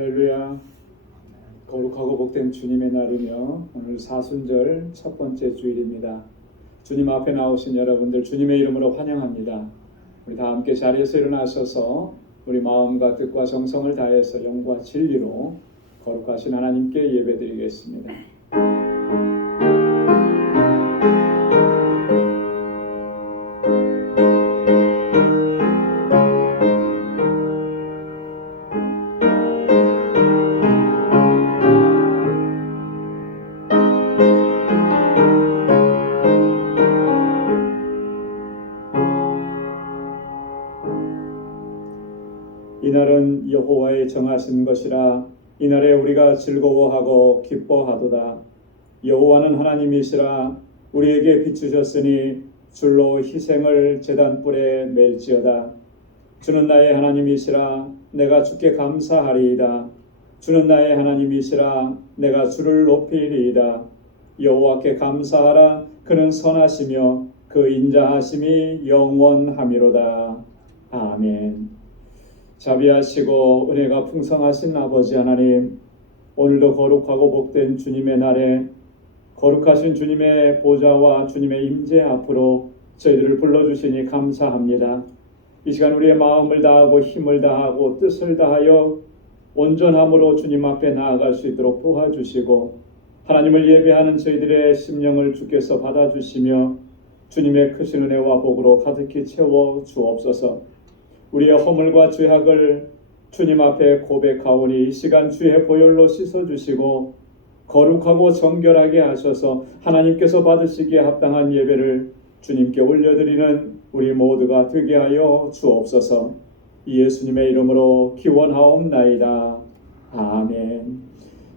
할렐루야. 거룩하고 복된 주님의 날이며 오늘 사순절 첫 번째 주일입니다. 주님 앞에 나오신 여러분들 주님의 이름으로 환영합니다. 우리 다 함께 자리에서 일어나셔서 우리 마음과 뜻과 정성을 다해서 영과 진리로 거룩하신 하나님께 예배드리겠습니다. 이날은 여호와의 정하신 것이라 이날에 우리가 즐거워하고 기뻐하도다. 여호와는 하나님이시라 우리에게 비추셨으니 줄로 희생을 제단불에 맬지어다. 주는 나의 하나님이시라 내가 주께 감사하리이다. 주는 나의 하나님이시라 내가 주를 높이리이다. 여호와께 감사하라. 그는 선하시며 그 인자하심이 영원하미로다. 아멘. 자비하시고 은혜가 풍성하신 아버지 하나님, 오늘도 거룩하고 복된 주님의 날에 거룩하신 주님의 보좌와 주님의 임재 앞으로 저희들을 불러주시니 감사합니다. 이 시간 우리의 마음을 다하고 힘을 다하고 뜻을 다하여 온전함으로 주님 앞에 나아갈 수 있도록 도와주시고 하나님을 예배하는 저희들의 심령을 주께서 받아주시며 주님의 크신 은혜와 복으로 가득히 채워 주옵소서. 우리의 허물과 죄악을 주님 앞에 고백하오니 이 시간 주의 보혈로 씻어주시고 거룩하고 정결하게 하셔서 하나님께서 받으시기에 합당한 예배를 주님께 올려드리는 우리 모두가 되게 하여 주옵소서. 예수님의 이름으로 기원하옵나이다. 아멘.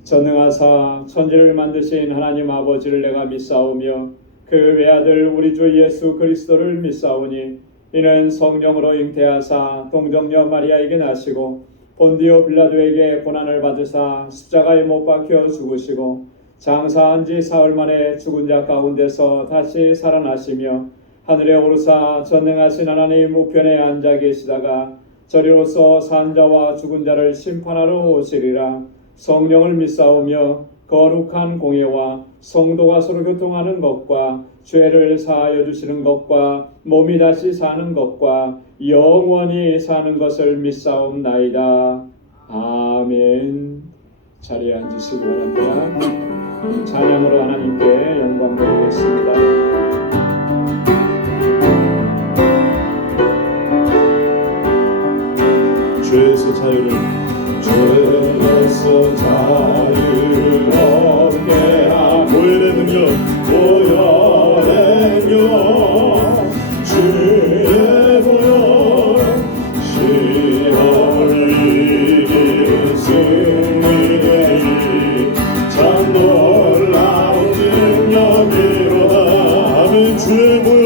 전능하사 천지를 만드신 하나님 아버지를 내가 믿사오며 그 외아들 우리 주 예수 그리스도를 믿사오니 이는 성령으로 잉태하사 동정녀 마리아에게 나시고 본디오 빌라도에게 고난을 받으사 십자가에 못 박혀 죽으시고 장사한 지 사흘 만에 죽은 자 가운데서 다시 살아나시며 하늘에 오르사 전능하신 하나님 우편에 앉아 계시다가 저리로서 산 자와 죽은 자를 심판하러 오시리라. 성령을 믿사오며 거룩한 공예와 성도가 서로 교통하는 것과 죄를 사하여 주시는 것과 몸이 다시 사는 것과 영원히 사는 것을 믿사옵나이다. 아멘. 자리에 앉으시기 바랍니다. 찬양으로 하나님께 영광 드리겠습니다. 죄에서 자유를 얻게 하고 보혈의 능력 주의 보혈 시험을 이긴 승리되리 참 놀라운 능력이로다. 아멘. 주의 보혈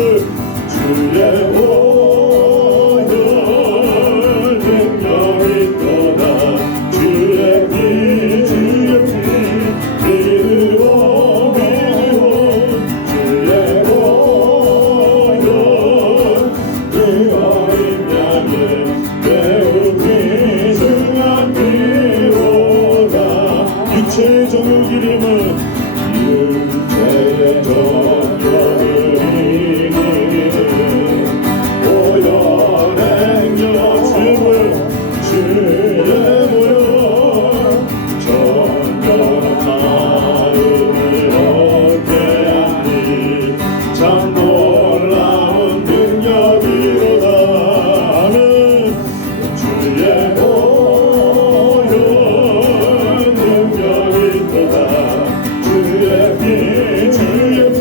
주의 피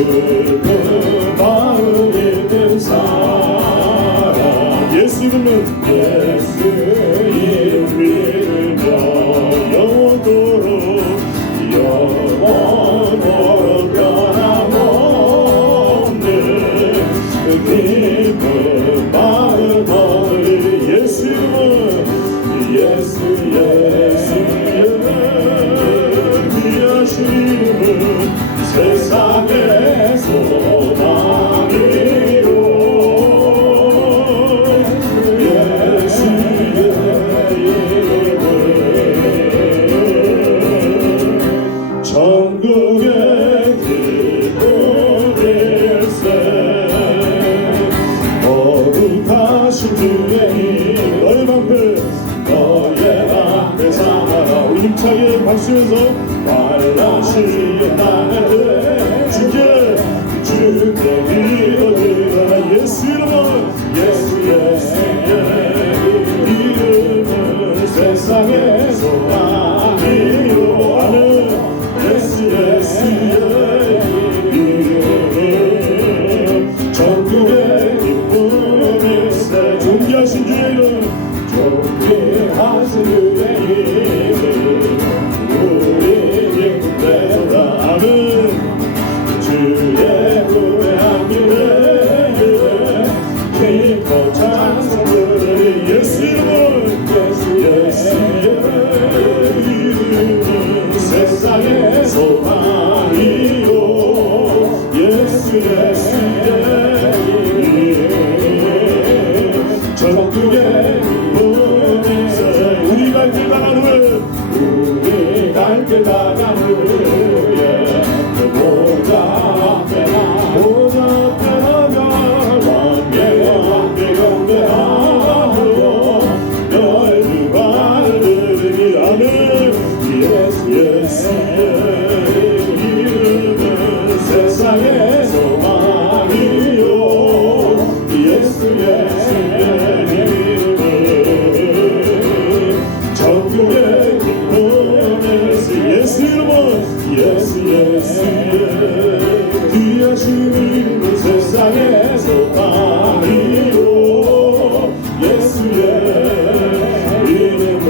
슬픈 마음 있는 사람 예수 이름은 예수 이름 믿으며 영원토록 변함없는 그 기쁜 마음 얻을 예수 이름은 예수 귀하신 이름은 세상의 소망이요 예수의 이름은 천국의 기쁜 일세 거룩하신 주의 힘 너의 방패 삼아라 우리 힘차게 박수해서 말라시 나갈 때 주께 믿어드려라 예수 이름은 예수의 이름은 세상의 소망이요 아멘 예수의 이름은 전국의 기쁨 일세 존귀하신 주의 이름 존귀하신 주의 이름 우리 기쁨되도다 아멘 주의 구애한 길에 기뻐 찬송 부르리 예수 이름은 예수의 이름은 세상의 소망이요 예수의 이름 전국의 우리 갈 길 나간 후에 보좌 앞에 나가 왕의 경배하고 너의 두 발을 들으니 아멘 예수의 이름은 세상의 소망이요 예수의 이름은 전국의 예수 이름은 예수의 귀하신 이름은 세상의 소망이요 예수의 이름은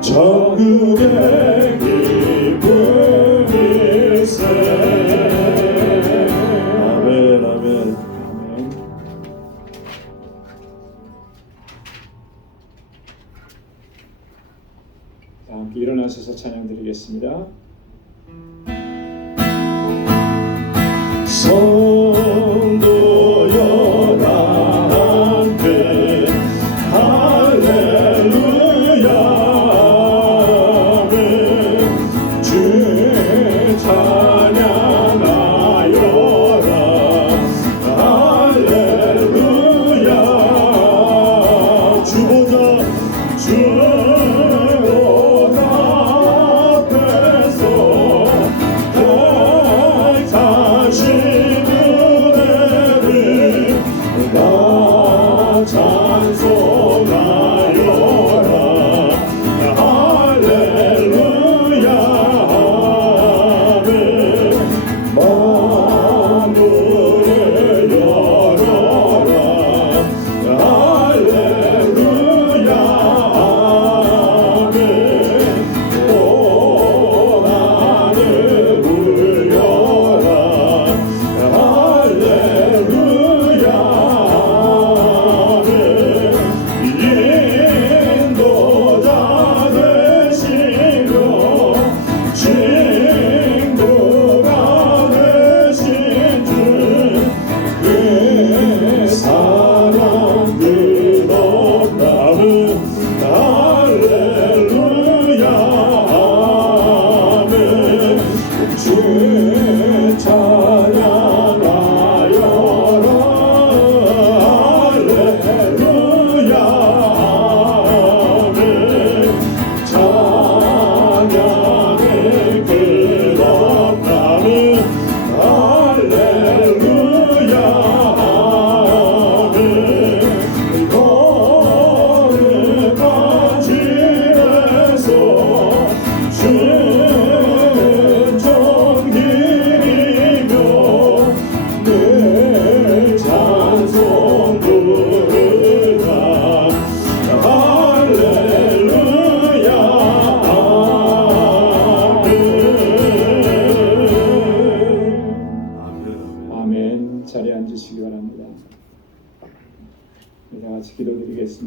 전국의 기쁨 일세 아멘 아멘 함께 일어나셔서 찬양 드리겠습니다. 성도여 다 함께 할렐루야 아멘 주 찬양하여라 할렐루야 주보자 주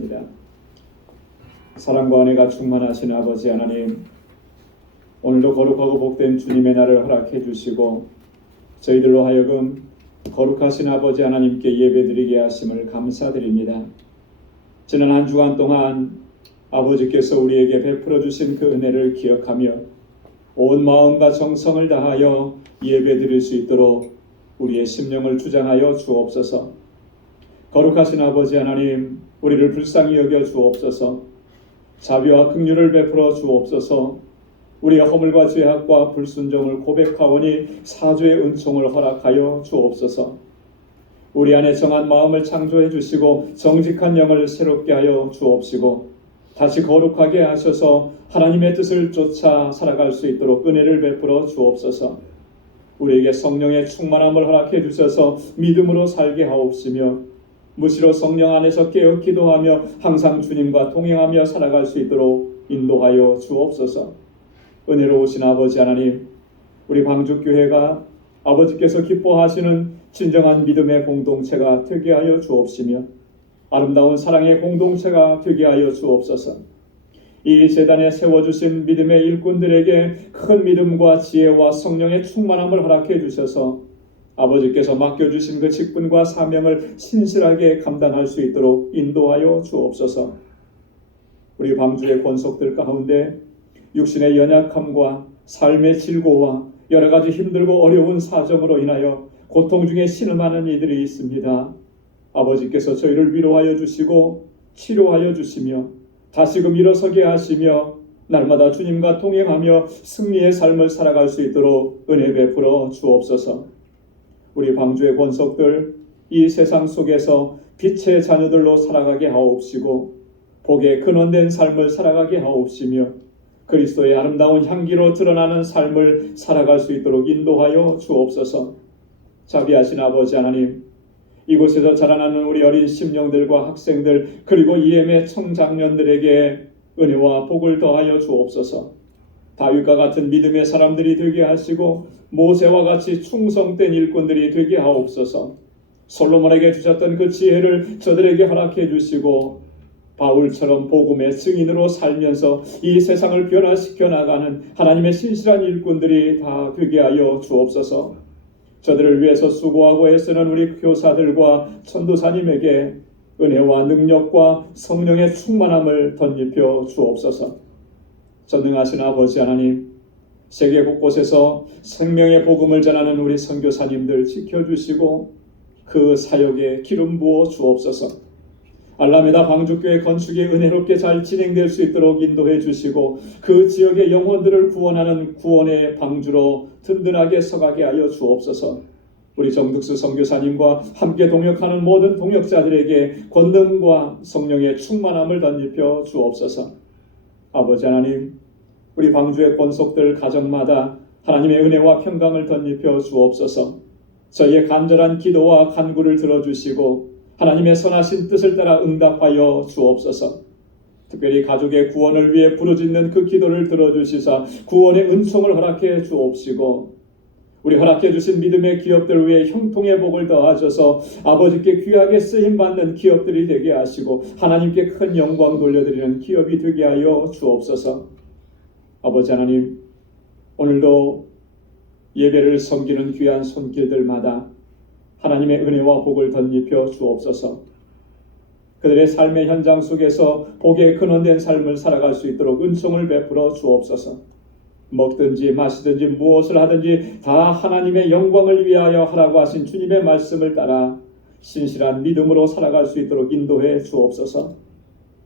기도드립니다. 사랑과 은혜가 충만하신 아버지 하나님, 오늘도 거룩하고 복된 주님의 날을 허락해 주시고 저희들로 하여금 거룩하신 아버지 하나님께 예배드리게 하심을 감사드립니다. 지난 한 주간 동안 아버지께서 우리에게 베풀어 주신 그 은혜를 기억하며 온 마음과 정성을 다하여 예배드릴 수 있도록 우리의 심령을 주장하여 주옵소서. 거룩하신 아버지 하나님, 우리를 불쌍히 여겨 주옵소서. 자비와 긍휼을 베풀어 주옵소서. 우리의 허물과 죄악과 불순종을 고백하오니 사죄의 은총을 허락하여 주옵소서. 우리 안에 정한 마음을 창조해 주시고 정직한 영을 새롭게 하여 주옵시고 다시 거룩하게 하셔서 하나님의 뜻을 쫓아 살아갈 수 있도록 은혜를 베풀어 주옵소서. 우리에게 성령의 충만함을 허락해 주셔서 믿음으로 살게 하옵시며 무시로 성령 안에서 깨어 기도하며 항상 주님과 동행하며 살아갈 수 있도록 인도하여 주옵소서. 은혜로우신 아버지 하나님, 우리 방주교회가 아버지께서 기뻐하시는 진정한 믿음의 공동체가 되게 하여 주옵시며 아름다운 사랑의 공동체가 되게 하여 주옵소서. 이 재단에 세워주신 믿음의 일꾼들에게 큰 믿음과 지혜와 성령의 충만함을 허락해 주셔서 아버지께서 맡겨주신 그 직분과 사명을 신실하게 감당할 수 있도록 인도하여 주옵소서. 우리 방주의 권속들 가운데 육신의 연약함과 삶의 질고와 여러 가지 힘들고 어려운 사정으로 인하여 고통 중에 신음하는 이들이 있습니다. 아버지께서 저희를 위로하여 주시고 치료하여 주시며 다시금 일어서게 하시며 날마다 주님과 동행하며 승리의 삶을 살아갈 수 있도록 은혜 베풀어 주옵소서. 우리 방주의 권속들 이 세상 속에서 빛의 자녀들로 살아가게 하옵시고 복의 근원된 삶을 살아가게 하옵시며 그리스도의 아름다운 향기로 드러나는 삶을 살아갈 수 있도록 인도하여 주옵소서. 자비하신 아버지 하나님, 이곳에서 자라나는 우리 어린 심령들과 학생들 그리고 EM의 청장년들에게 은혜와 복을 더하여 주옵소서. 다윗과 같은 믿음의 사람들이 되게 하시고 모세와 같이 충성된 일꾼들이 되게 하옵소서. 솔로몬에게 주셨던 그 지혜를 저들에게 허락해 주시고 바울처럼 복음의 증인으로 살면서 이 세상을 변화시켜 나가는 하나님의 신실한 일꾼들이 다 되게 하여 주옵소서. 저들을 위해서 수고하고 애쓰는 우리 교사들과 전도사님에게 은혜와 능력과 성령의 충만함을 덧입혀 주옵소서. 전능하신 아버지 하나님, 세계 곳곳에서 생명의 복음을 전하는 우리 선교사님들 지켜주시고 그 사역에 기름 부어 주옵소서. 알라메다 방주교회 건축이 은혜롭게 잘 진행될 수 있도록 인도해 주시고 그 지역의 영혼들을 구원하는 구원의 방주로 든든하게 서가게 하여 주옵소서. 우리 정득수 선교사님과 함께 동역하는 모든 동역자들에게 권능과 성령의 충만함을 덧입혀 주옵소서. 아버지 하나님, 우리 방주의 권속들 가정마다 하나님의 은혜와 평강을 덧입혀 주옵소서. 저희의 간절한 기도와 간구를 들어주시고 하나님의 선하신 뜻을 따라 응답하여 주옵소서. 특별히 가족의 구원을 위해 부르짖는 그 기도를 들어주시사 구원의 은총을 허락해 주옵시고 우리 허락해 주신 믿음의 기업들 위해 형통의 복을 더하셔서 아버지께 귀하게 쓰임받는 기업들이 되게 하시고 하나님께 큰 영광 돌려드리는 기업이 되게 하여 주옵소서. 아버지 하나님, 오늘도 예배를 섬기는 귀한 손길들마다 하나님의 은혜와 복을 덧입혀 주옵소서. 그들의 삶의 현장 속에서 복의 근원된 삶을 살아갈 수 있도록 은총을 베풀어 주옵소서. 먹든지 마시든지 무엇을 하든지 다 하나님의 영광을 위하여 하라고 하신 주님의 말씀을 따라 신실한 믿음으로 살아갈 수 있도록 인도해 주옵소서.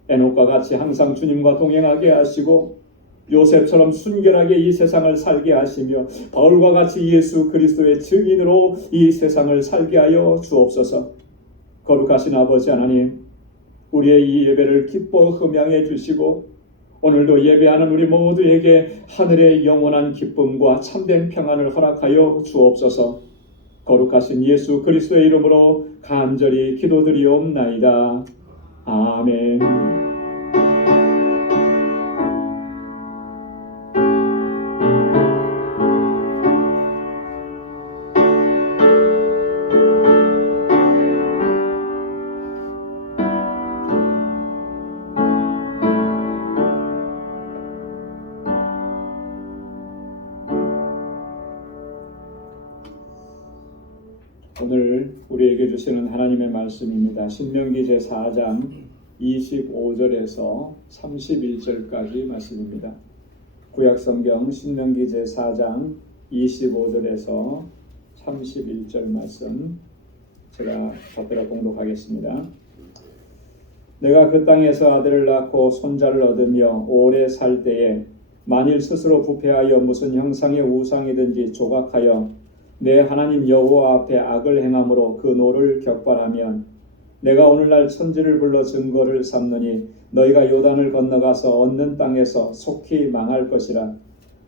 에녹과 같이 항상 주님과 동행하게 하시고 요셉처럼 순결하게 이 세상을 살게 하시며 바울과 같이 예수 그리스도의 증인으로 이 세상을 살게 하여 주옵소서. 거룩하신 아버지 하나님, 우리의 이 예배를 기뻐 흠양해 주시고 오늘도 예배하는 우리 모두에게 하늘의 영원한 기쁨과 참된 평안을 허락하여 주옵소서. 거룩하신 예수 그리스도의 이름으로 간절히 기도드리옵나이다. 아멘. 오늘 우리에게 주시는 하나님의 말씀입니다. 신명기 제4장 25절에서 31절까지 말씀입니다. 구약성경 신명기 제4장 25절에서 31절 말씀 제가 받들어 공독하겠습니다. 내가 그 땅에서 아들을 낳고 손자를 얻으며 오래 살 때에 만일 스스로 부패하여 무슨 형상의 우상이든지 조각하여 내 하나님 여호와 앞에 악을 행함으로 그 노를 격발하면 내가 오늘날 천지를 불러 증거를 삼느니 너희가 요단을 건너가서 얻는 땅에서 속히 망할 것이라.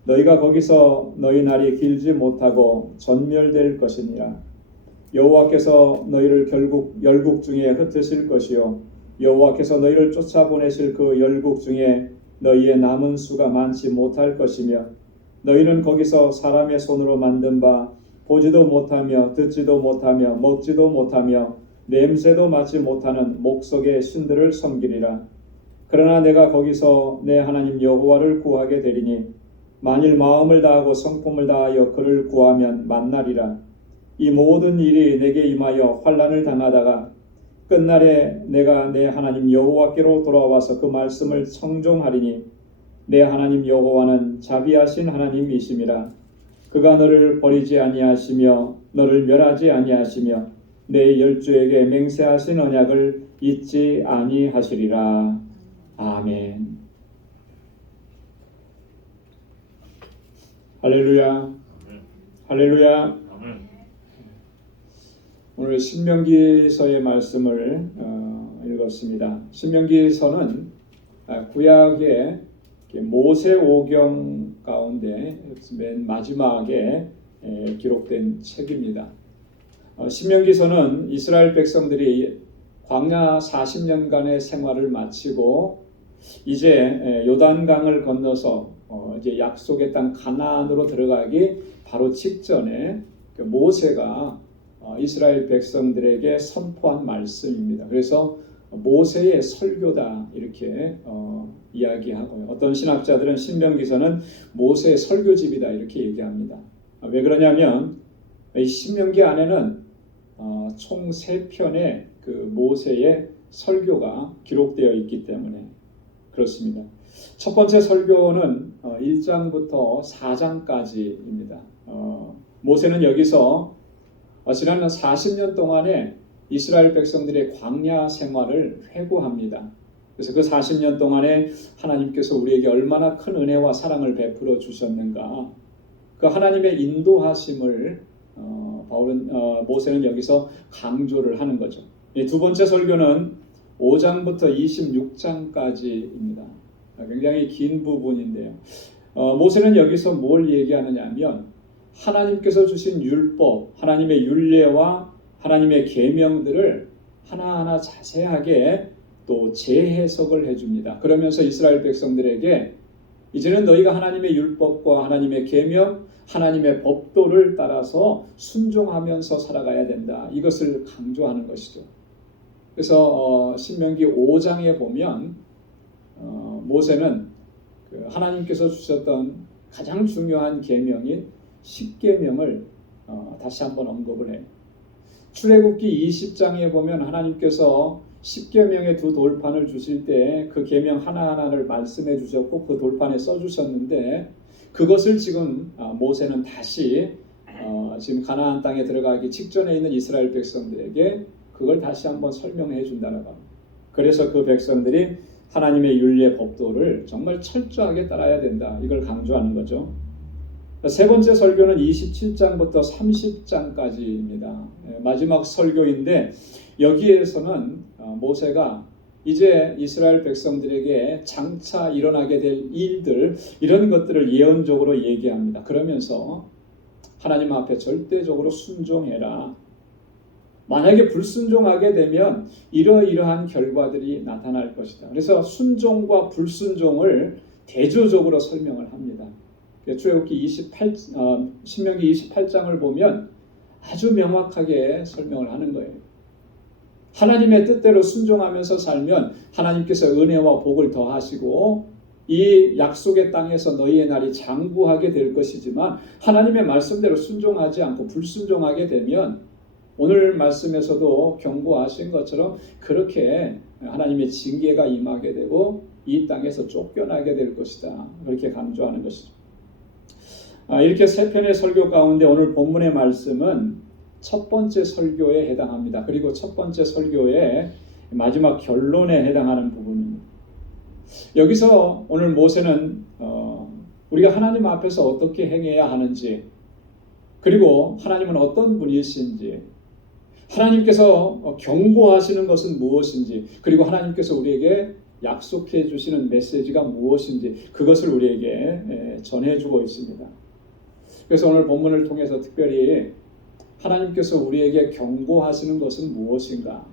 너희가 거기서 너희 날이 길지 못하고 전멸될 것이니라. 여호와께서 너희를 결국 열국 중에 흩으실 것이요 여호와께서 너희를 쫓아보내실 그 열국 중에 너희의 남은 수가 많지 못할 것이며 너희는 거기서 사람의 손으로 만든 바 보지도 못하며 듣지도 못하며 먹지도 못하며 냄새도 맡지 못하는 목석의 신들을 섬기리라. 그러나 내가 거기서 내 하나님 여호와를 구하게 되리니 만일 마음을 다하고 성품을 다하여 그를 구하면 만나리라. 이 모든 일이 내게 임하여 환난을 당하다가 끝날에 내가 내 하나님 여호와께로 돌아와서 그 말씀을 청종하리니 내 하나님 여호와는 자비하신 하나님이심이라. 그가 너를 버리지 아니하시며 너를 멸하지 아니하시며 내 열조에게 맹세하신 언약을 잊지 아니하시리라. 아멘. 할렐루야. 할렐루야. 오늘 신명기서의 말씀을 읽었습니다. 신명기서는 구약의 모세오경 가운데 맨 마지막에 기록된 책입니다. 신명기서는 이스라엘 백성들이 광야 40년간의 생활을 마치고 이제 요단강을 건너서 이제 약속의 땅 가나안으로 들어가기 바로 직전에 모세가 이스라엘 백성들에게 선포한 말씀입니다. 그래서 모세의 설교다 이렇게 이야기하고요. 어떤 신학자들은 신명기서는 모세의 설교집이다 이렇게 얘기합니다. 왜 그러냐면 이 신명기 안에는 총 3편의 그 모세의 설교가 기록되어 있기 때문에 그렇습니다. 첫 번째 설교는 1장부터 4장까지입니다. 모세는 여기서 지난 40년 동안에 이스라엘 백성들의 광야 생활을 회고합니다. 그래서 그 40년 동안에 하나님께서 우리에게 얼마나 큰 은혜와 사랑을 베풀어 주셨는가, 그 하나님의 인도하심을 모세는 여기서 강조를 하는 거죠. 두 번째 설교는 5장부터 26장까지입니다. 굉장히 긴 부분인데요. 모세는 여기서 뭘 얘기하느냐 하면 하나님께서 주신 율법, 하나님의 율례와 하나님의 계명들을 하나하나 자세하게 또 재해석을 해줍니다. 그러면서 이스라엘 백성들에게 이제는 너희가 하나님의 율법과 하나님의 계명, 하나님의 법도를 따라서 순종하면서 살아가야 된다. 이것을 강조하는 것이죠. 그래서 신명기 5장에 보면 모세는 하나님께서 주셨던 가장 중요한 계명인 10계명을 다시 한번 언급을 해요. 출애굽기 20장에 보면 하나님께서 10계명의 두 돌판을 주실 때 그 계명 하나하나를 말씀해 주셨고 그 돌판에 써주셨는데 그것을 지금 모세는 다시 지금 가나안 땅에 들어가기 직전에 있는 이스라엘 백성들에게 그걸 다시 한번 설명해 준다는 겁니다. 그래서 그 백성들이 하나님의 율례 법도를 정말 철저하게 따라야 된다. 이걸 강조하는 거죠. 세 번째 설교는 27장부터 30장까지입니다. 마지막 설교인데 여기에서는 모세가 이제 이스라엘 백성들에게 장차 일어나게 될 일들 이런 것들을 예언적으로 얘기합니다. 그러면서 하나님 앞에 절대적으로 순종해라. 만약에 불순종하게 되면 이러이러한 결과들이 나타날 것이다. 그래서 순종과 불순종을 대조적으로 설명을 합니다. 출애굽기 신명기 28장을 보면 아주 명확하게 설명을 하는 거예요. 하나님의 뜻대로 순종하면서 살면 하나님께서 은혜와 복을 더하시고 이 약속의 땅에서 너희의 날이 장구하게 될 것이지만 하나님의 말씀대로 순종하지 않고 불순종하게 되면 오늘 말씀에서도 경고하신 것처럼 그렇게 하나님의 징계가 임하게 되고 이 땅에서 쫓겨나게 될 것이다. 그렇게 강조하는 것이죠. 이렇게 세 편의 설교 가운데 오늘 본문의 말씀은 첫 번째 설교에 해당합니다. 그리고 첫 번째 설교의 마지막 결론에 해당하는 부분입니다. 여기서 오늘 모세는 우리가 하나님 앞에서 어떻게 행해야 하는지, 그리고 하나님은 어떤 분이신지, 하나님께서 경고하시는 것은 무엇인지, 그리고 하나님께서 우리에게 약속해 주시는 메시지가 무엇인지 그것을 우리에게 전해주고 있습니다. 그래서 오늘 본문을 통해서 특별히 하나님께서 우리에게 경고하시는 것은 무엇인가,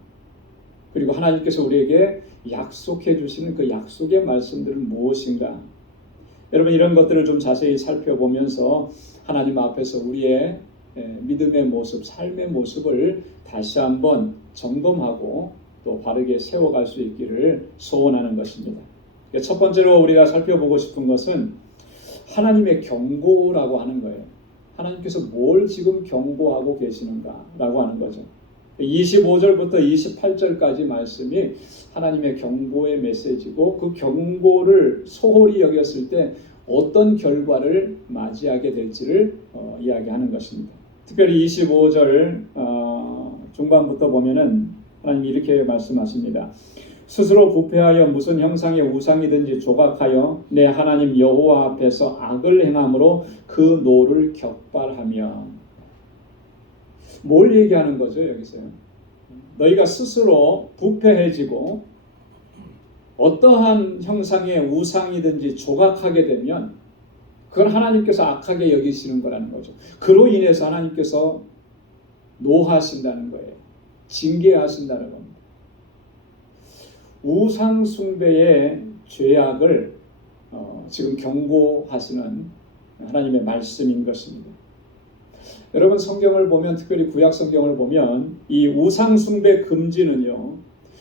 그리고 하나님께서 우리에게 약속해 주시는 그 약속의 말씀들은 무엇인가, 여러분 이런 것들을 좀 자세히 살펴보면서 하나님 앞에서 우리의 믿음의 모습, 삶의 모습을 다시 한번 점검하고 또 바르게 세워갈 수 있기를 소원하는 것입니다. 첫 번째로 우리가 살펴보고 싶은 것은 하나님의 경고라고 하는 거예요. 하나님께서 뭘 지금 경고하고 계시는가라고 하는 거죠. 25절부터 28절까지 말씀이 하나님의 경고의 메시지고, 그 경고를 소홀히 여겼을 때 어떤 결과를 맞이하게 될지를 이야기하는 것입니다. 특별히 25절 중반부터 보면은 하나님이 이렇게 말씀하십니다. 스스로 부패하여 무슨 형상의 우상이든지 조각하여 내 하나님 여호와 앞에서 악을 행함으로 그 노를 격발하며. 뭘 얘기하는 거죠 여기서요? 너희가 스스로 부패해지고 어떠한 형상의 우상이든지 조각하게 되면 그건 하나님께서 악하게 여기시는 거라는 거죠. 그로 인해서 하나님께서 노하신다는 거예요. 징계하신다는 겁니다. 우상 숭배의 죄악을 지금 경고하시는 하나님의 말씀인 것입니다. 여러분 성경을 보면, 특별히 구약 성경을 보면 이 우상 숭배 금지는요,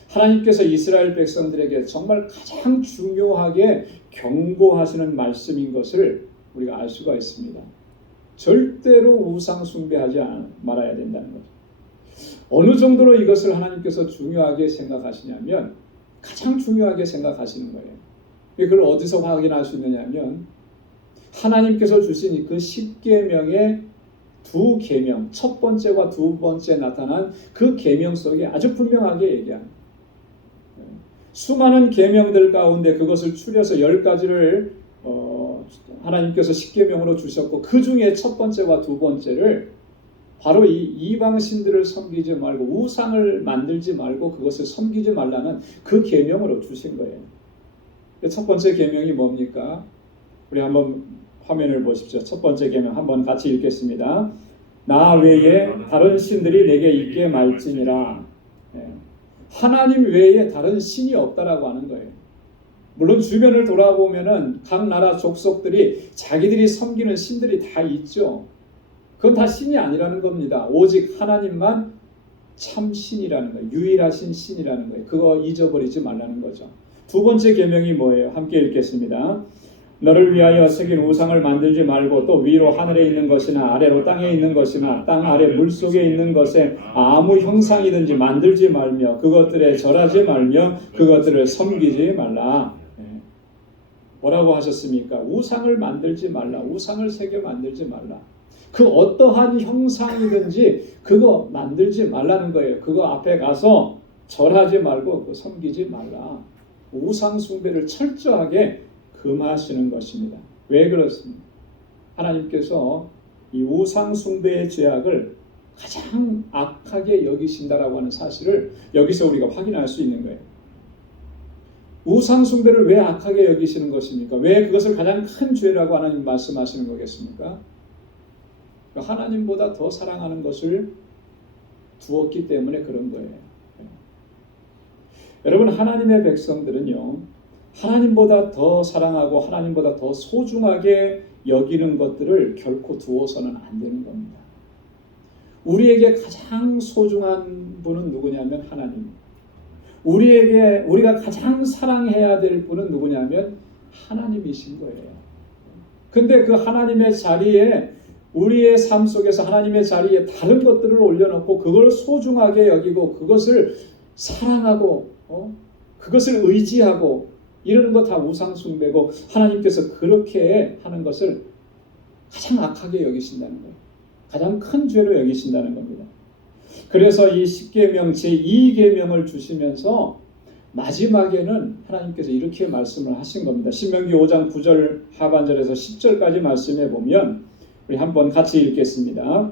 하나님께서 이스라엘 백성들에게 정말 가장 중요하게 경고하시는 말씀인 것을 우리가 알 수가 있습니다. 절대로 우상 숭배하지 말아야 된다는 거죠. 어느 정도로 이것을 하나님께서 중요하게 생각하시냐면 가장 중요하게 생각하시는 거예요. 그걸 어디서 확인할 수 있느냐면 하나님께서 주신 그 10계명의 두 계명, 첫 번째와 두 번째 나타난 그 계명 속에 아주 분명하게 얘기합니다. 수많은 계명들 가운데 그것을 추려서 10가지를 하나님께서 10계명으로 주셨고, 그 중에 첫 번째와 두 번째를 바로 이 이방신들을 섬기지 말고 우상을 만들지 말고 그것을 섬기지 말라는 그 계명으로 주신 거예요. 첫 번째 계명이 뭡니까? 우리 한번 화면을 보십시오. 첫 번째 계명 한번 같이 읽겠습니다. 나 외에 다른 신들이 내게 있게 말지니라. 하나님 외에 다른 신이 없다라고 하는 거예요. 물론 주변을 돌아보면은 각 나라 족속들이 자기들이 섬기는 신들이 다 있죠. 그건 다 신이 아니라는 겁니다. 오직 하나님만 참 신이라는 거예요. 유일하신 신이라는 거예요. 그거 잊어버리지 말라는 거죠. 두 번째 계명이 뭐예요? 함께 읽겠습니다. 너를 위하여 새긴 우상을 만들지 말고 또 위로 하늘에 있는 것이나 아래로 땅에 있는 것이나 땅 아래 물속에 있는 것에 아무 형상이든지 만들지 말며 그것들에 절하지 말며 그것들을 섬기지 말라. 뭐라고 하셨습니까? 우상을 만들지 말라. 우상을 새겨 만들지 말라. 그 어떠한 형상이든지 그거 만들지 말라는 거예요. 그거 앞에 가서 절하지 말고 그거 섬기지 말라. 우상 숭배를 철저하게 금하시는 것입니다. 왜 그렇습니까? 하나님께서 이 우상 숭배의 죄악을 가장 악하게 여기신다라고 하는 사실을 여기서 우리가 확인할 수 있는 거예요. 우상 숭배를 왜 악하게 여기시는 것입니까? 왜 그것을 가장 큰 죄라고 하나님 말씀하시는 거겠습니까? 하나님보다 더 사랑하는 것을 두었기 때문에 그런 거예요. 여러분 하나님의 백성들은요, 하나님보다 더 사랑하고 하나님보다 더 소중하게 여기는 것들을 결코 두어서는 안 되는 겁니다. 우리에게 가장 소중한 분은 누구냐면 하나님. 우리가 가장 사랑해야 될 분은 누구냐면 하나님이신 거예요. 근데 그 하나님의 자리에 우리의 삶 속에서 하나님의 자리에 다른 것들을 올려놓고 그걸 소중하게 여기고 그것을 사랑하고 그것을 의지하고 이러는 거 다 우상 숭배고 하나님께서 그렇게 하는 것을 가장 악하게 여기신다는 거예요. 가장 큰 죄로 여기신다는 겁니다. 그래서 이 10계명 제2계명을 주시면서 마지막에는 하나님께서 이렇게 말씀을 하신 겁니다. 신명기 5장 9절 하반절에서 10절까지 말씀해 보면 우리 한번 같이 읽겠습니다.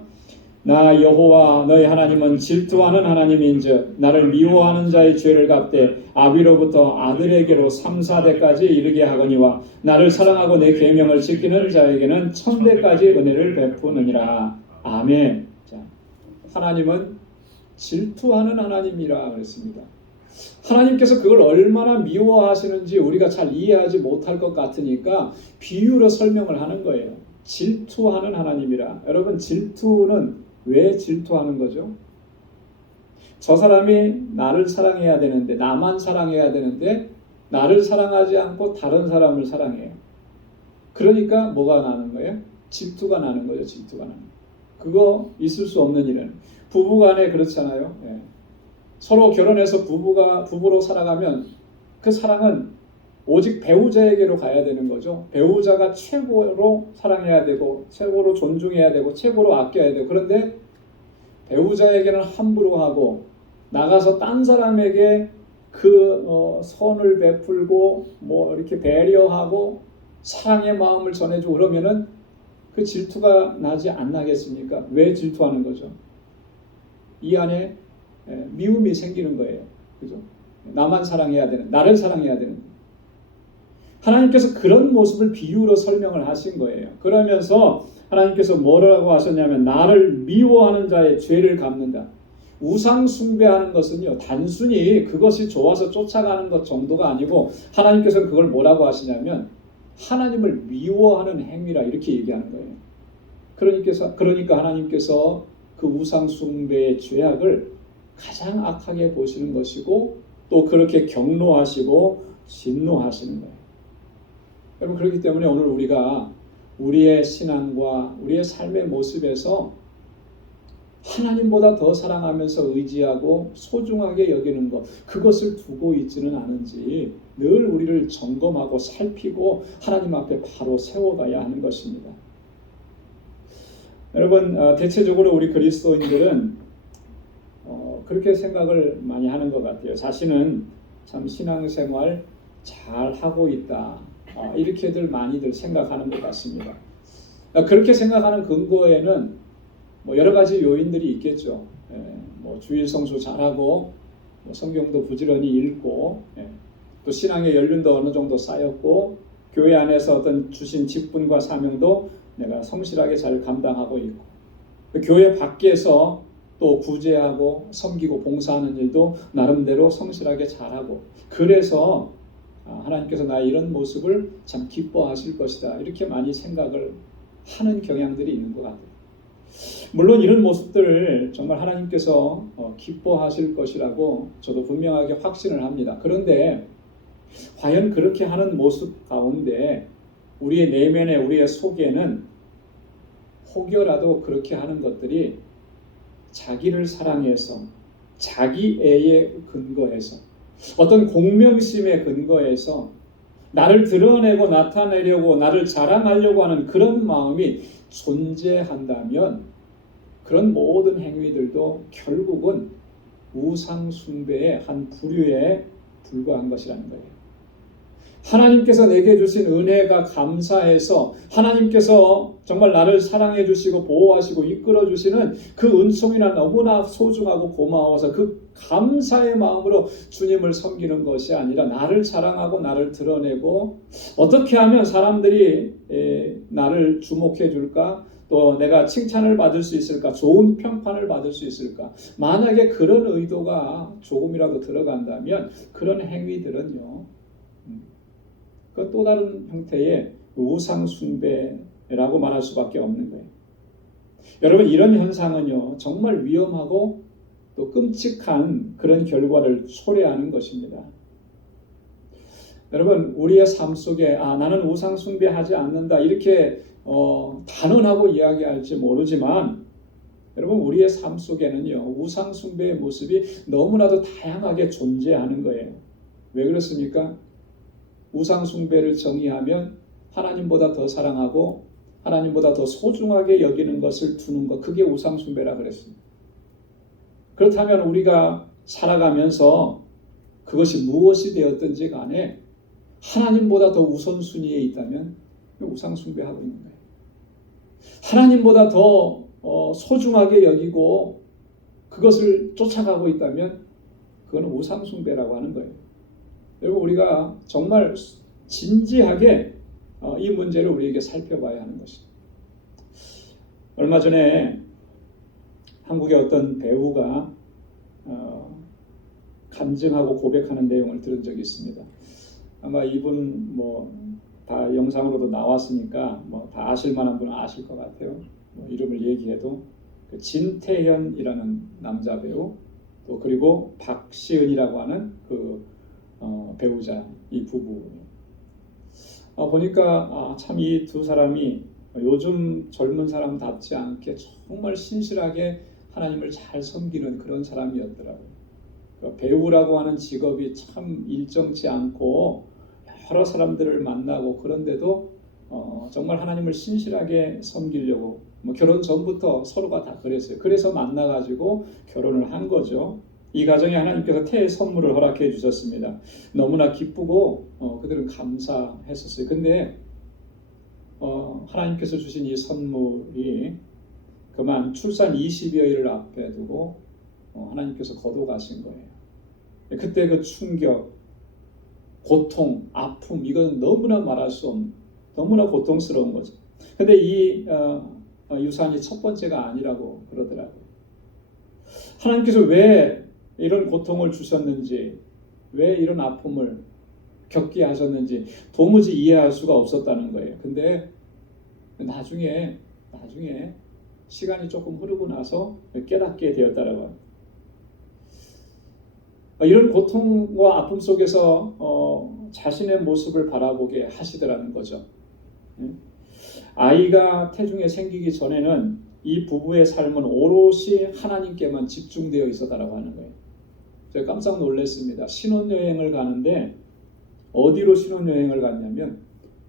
나 여호와 너희 하나님은 질투하는 하나님인즉 나를 미워하는 자의 죄를 갚되 아비로부터 아들에게로 3, 4대까지 이르게 하거니와 나를 사랑하고 내 계명을 지키는 자에게는 1000대까지 은혜를 베푸느니라. 아멘. 자, 하나님은 질투하는 하나님이라 그랬습니다. 하나님께서 그걸 얼마나 미워하시는지 우리가 잘 이해하지 못할 것 같으니까 비유로 설명을 하는 거예요. 질투하는 하나님이라. 여러분, 질투는 왜 질투하는 거죠? 저 사람이 나를 사랑해야 되는데, 나만 사랑해야 되는데 나를 사랑하지 않고 다른 사람을 사랑해요. 그러니까 뭐가 나는 거예요? 질투가 나는 거죠. 질투가 나는 거예요. 그거 있을 수 없는 일은 부부간에 그렇잖아요. 예. 서로 결혼해서 부부로 살아가면 그 사랑은 오직 배우자에게로 가야 되는 거죠. 배우자가 최고로 사랑해야 되고 최고로 존중해야 되고 최고로 아껴야 되고, 그런데 배우자에게는 함부로 하고 나가서 딴 사람에게 그 선을 베풀고 뭐 이렇게 배려하고 사랑의 마음을 전해주고 그러면은 그 질투가 나지 않나겠습니까? 왜 질투하는 거죠? 이 안에 미움이 생기는 거예요. 그죠? 나만 사랑해야 되는, 나를 사랑해야 되는. 하나님께서 그런 모습을 비유로 설명을 하신 거예요. 그러면서 하나님께서 뭐라고 하셨냐면 나를 미워하는 자의 죄를 갚는다. 우상 숭배하는 것은요, 단순히 그것이 좋아서 쫓아가는 것 정도가 아니고 하나님께서는 그걸 뭐라고 하시냐면 하나님을 미워하는 행위라 이렇게 얘기하는 거예요. 그러니까 하나님께서 그 우상 숭배의 죄악을 가장 악하게 보시는 것이고 또 그렇게 경노하시고 진노하시는 거예요. 여러분, 그렇기 때문에 오늘 우리가 우리의 신앙과 우리의 삶의 모습에서 하나님보다 더 사랑하면서 의지하고 소중하게 여기는 것, 그것을 두고 있지는 않은지 늘 우리를 점검하고 살피고 하나님 앞에 바로 세워가야 하는 것입니다. 여러분, 대체적으로 우리 그리스도인들은 그렇게 생각을 많이 하는 것 같아요. 자신은 참 신앙생활 잘 하고 있다, 이렇게들 많이들 생각하는 것 같습니다. 그렇게 생각하는 근거에는 뭐 여러 가지 요인들이 있겠죠. 뭐 주일 성수 잘하고 뭐 성경도 부지런히 읽고 또 신앙의 연륜도 어느 정도 쌓였고 교회 안에서 어떤 주신 직분과 사명도 내가 성실하게 잘 감당하고 있고 교회 밖에서 또 구제하고 섬기고 봉사하는 일도 나름대로 성실하게 잘하고, 그래서 하나님께서 나의 이런 모습을 참 기뻐하실 것이다, 이렇게 많이 생각을 하는 경향들이 있는 것 같아요. 물론 이런 모습들을 정말 하나님께서 기뻐하실 것이라고 저도 분명하게 확신을 합니다. 그런데 과연 그렇게 하는 모습 가운데 우리의 내면에, 우리의 속에는 혹여라도 그렇게 하는 것들이 자기를 사랑해서, 자기애에 근거해서, 어떤 공명심에 근거해서 나를 드러내고 나타내려고, 나를 자랑하려고 하는 그런 마음이 존재한다면 그런 모든 행위들도 결국은 우상 숭배의 한 부류에 불과한 것이라는 거예요. 하나님께서 내게 주신 은혜가 감사해서 하나님께서 정말 나를 사랑해 주시고 보호하시고 이끌어 주시는 그 은총이나 너무나 소중하고 고마워서 그 감사의 마음으로 주님을 섬기는 것이 아니라 나를 자랑하고 나를 드러내고 어떻게 하면 사람들이 나를 주목해 줄까, 또 내가 칭찬을 받을 수 있을까, 좋은 평판을 받을 수 있을까, 만약에 그런 의도가 조금이라도 들어간다면 그런 행위들은요, 그 또 다른 형태의 우상 숭배라고 말할 수밖에 없는 거예요. 여러분, 이런 현상은요 정말 위험하고 또 끔찍한 그런 결과를 초래하는 것입니다. 여러분, 우리의 삶 속에 나는 우상 숭배하지 않는다 이렇게 단언하고 이야기할지 모르지만 여러분, 우리의 삶 속에는요 우상 숭배의 모습이 너무나도 다양하게 존재하는 거예요. 왜 그렇습니까? 우상 숭배를 정의하면 하나님보다 더 사랑하고 하나님보다 더 소중하게 여기는 것을 두는 것, 그게 우상 숭배라 그랬습니다. 그렇다면 우리가 살아가면서 그것이 무엇이 되었든지 간에 하나님보다 더 우선순위에 있다면 우상 숭배하고 있는 거예요. 하나님보다 더 소중하게 여기고 그것을 쫓아가고 있다면 그건 우상 숭배라고 하는 거예요. 여러분, 우리가 정말 진지하게 이 문제를 우리에게 살펴봐야 하는 것입니다. 얼마 전에 한국의 어떤 배우가 간증하고 고백하는 내용을 들은 적이 있습니다. 아마 이분 다 영상으로도 나왔으니까 다 아실 만한 분은 아실 것 같아요. 이름을 얘기해도 진태현이라는 남자 배우, 또 그리고 박시은이라고 하는 그 배우자, 이 부부. 보니까 참 이 두 사람이 요즘 젊은 사람답지 않게 정말 신실하게 하나님을 잘 섬기는 그런 사람이었더라고요. 배우라고 하는 직업이 참 일정치 않고 여러 사람들을 만나고 그런데도 정말 하나님을 신실하게 섬기려고 결혼 전부터 서로가 다 그랬어요. 그래서 만나가지고 결혼을 한 거죠. 이 가정에 하나님께서 태의 선물을 허락해 주셨습니다. 너무나 기쁘고 그들은 감사했었어요. 근데 하나님께서 주신 이 선물이 그만 출산 20여일을 앞에 두고 하나님께서 거둬가신 거예요. 그때 그 충격, 고통, 아픔, 이건 너무나 말할 수 없는, 너무나 고통스러운 거죠. 근데 이 유산이 첫 번째가 아니라고 그러더라고요. 하나님께서 왜 이런 고통을 주셨는지, 왜 이런 아픔을 겪게 하셨는지 도무지 이해할 수가 없었다는 거예요. 근데 나중에 시간이 조금 흐르고 나서 깨닫게 되었다라고 합니다. 이런 고통과 아픔 속에서 자신의 모습을 바라보게 하시더라는 거죠. 아이가 태중에 생기기 전에는 이 부부의 삶은 오롯이 하나님께만 집중되어 있었다라고 하는 거예요. 제가 깜짝 놀랐습니다. 신혼여행을 가는데 어디로 신혼여행을 갔냐면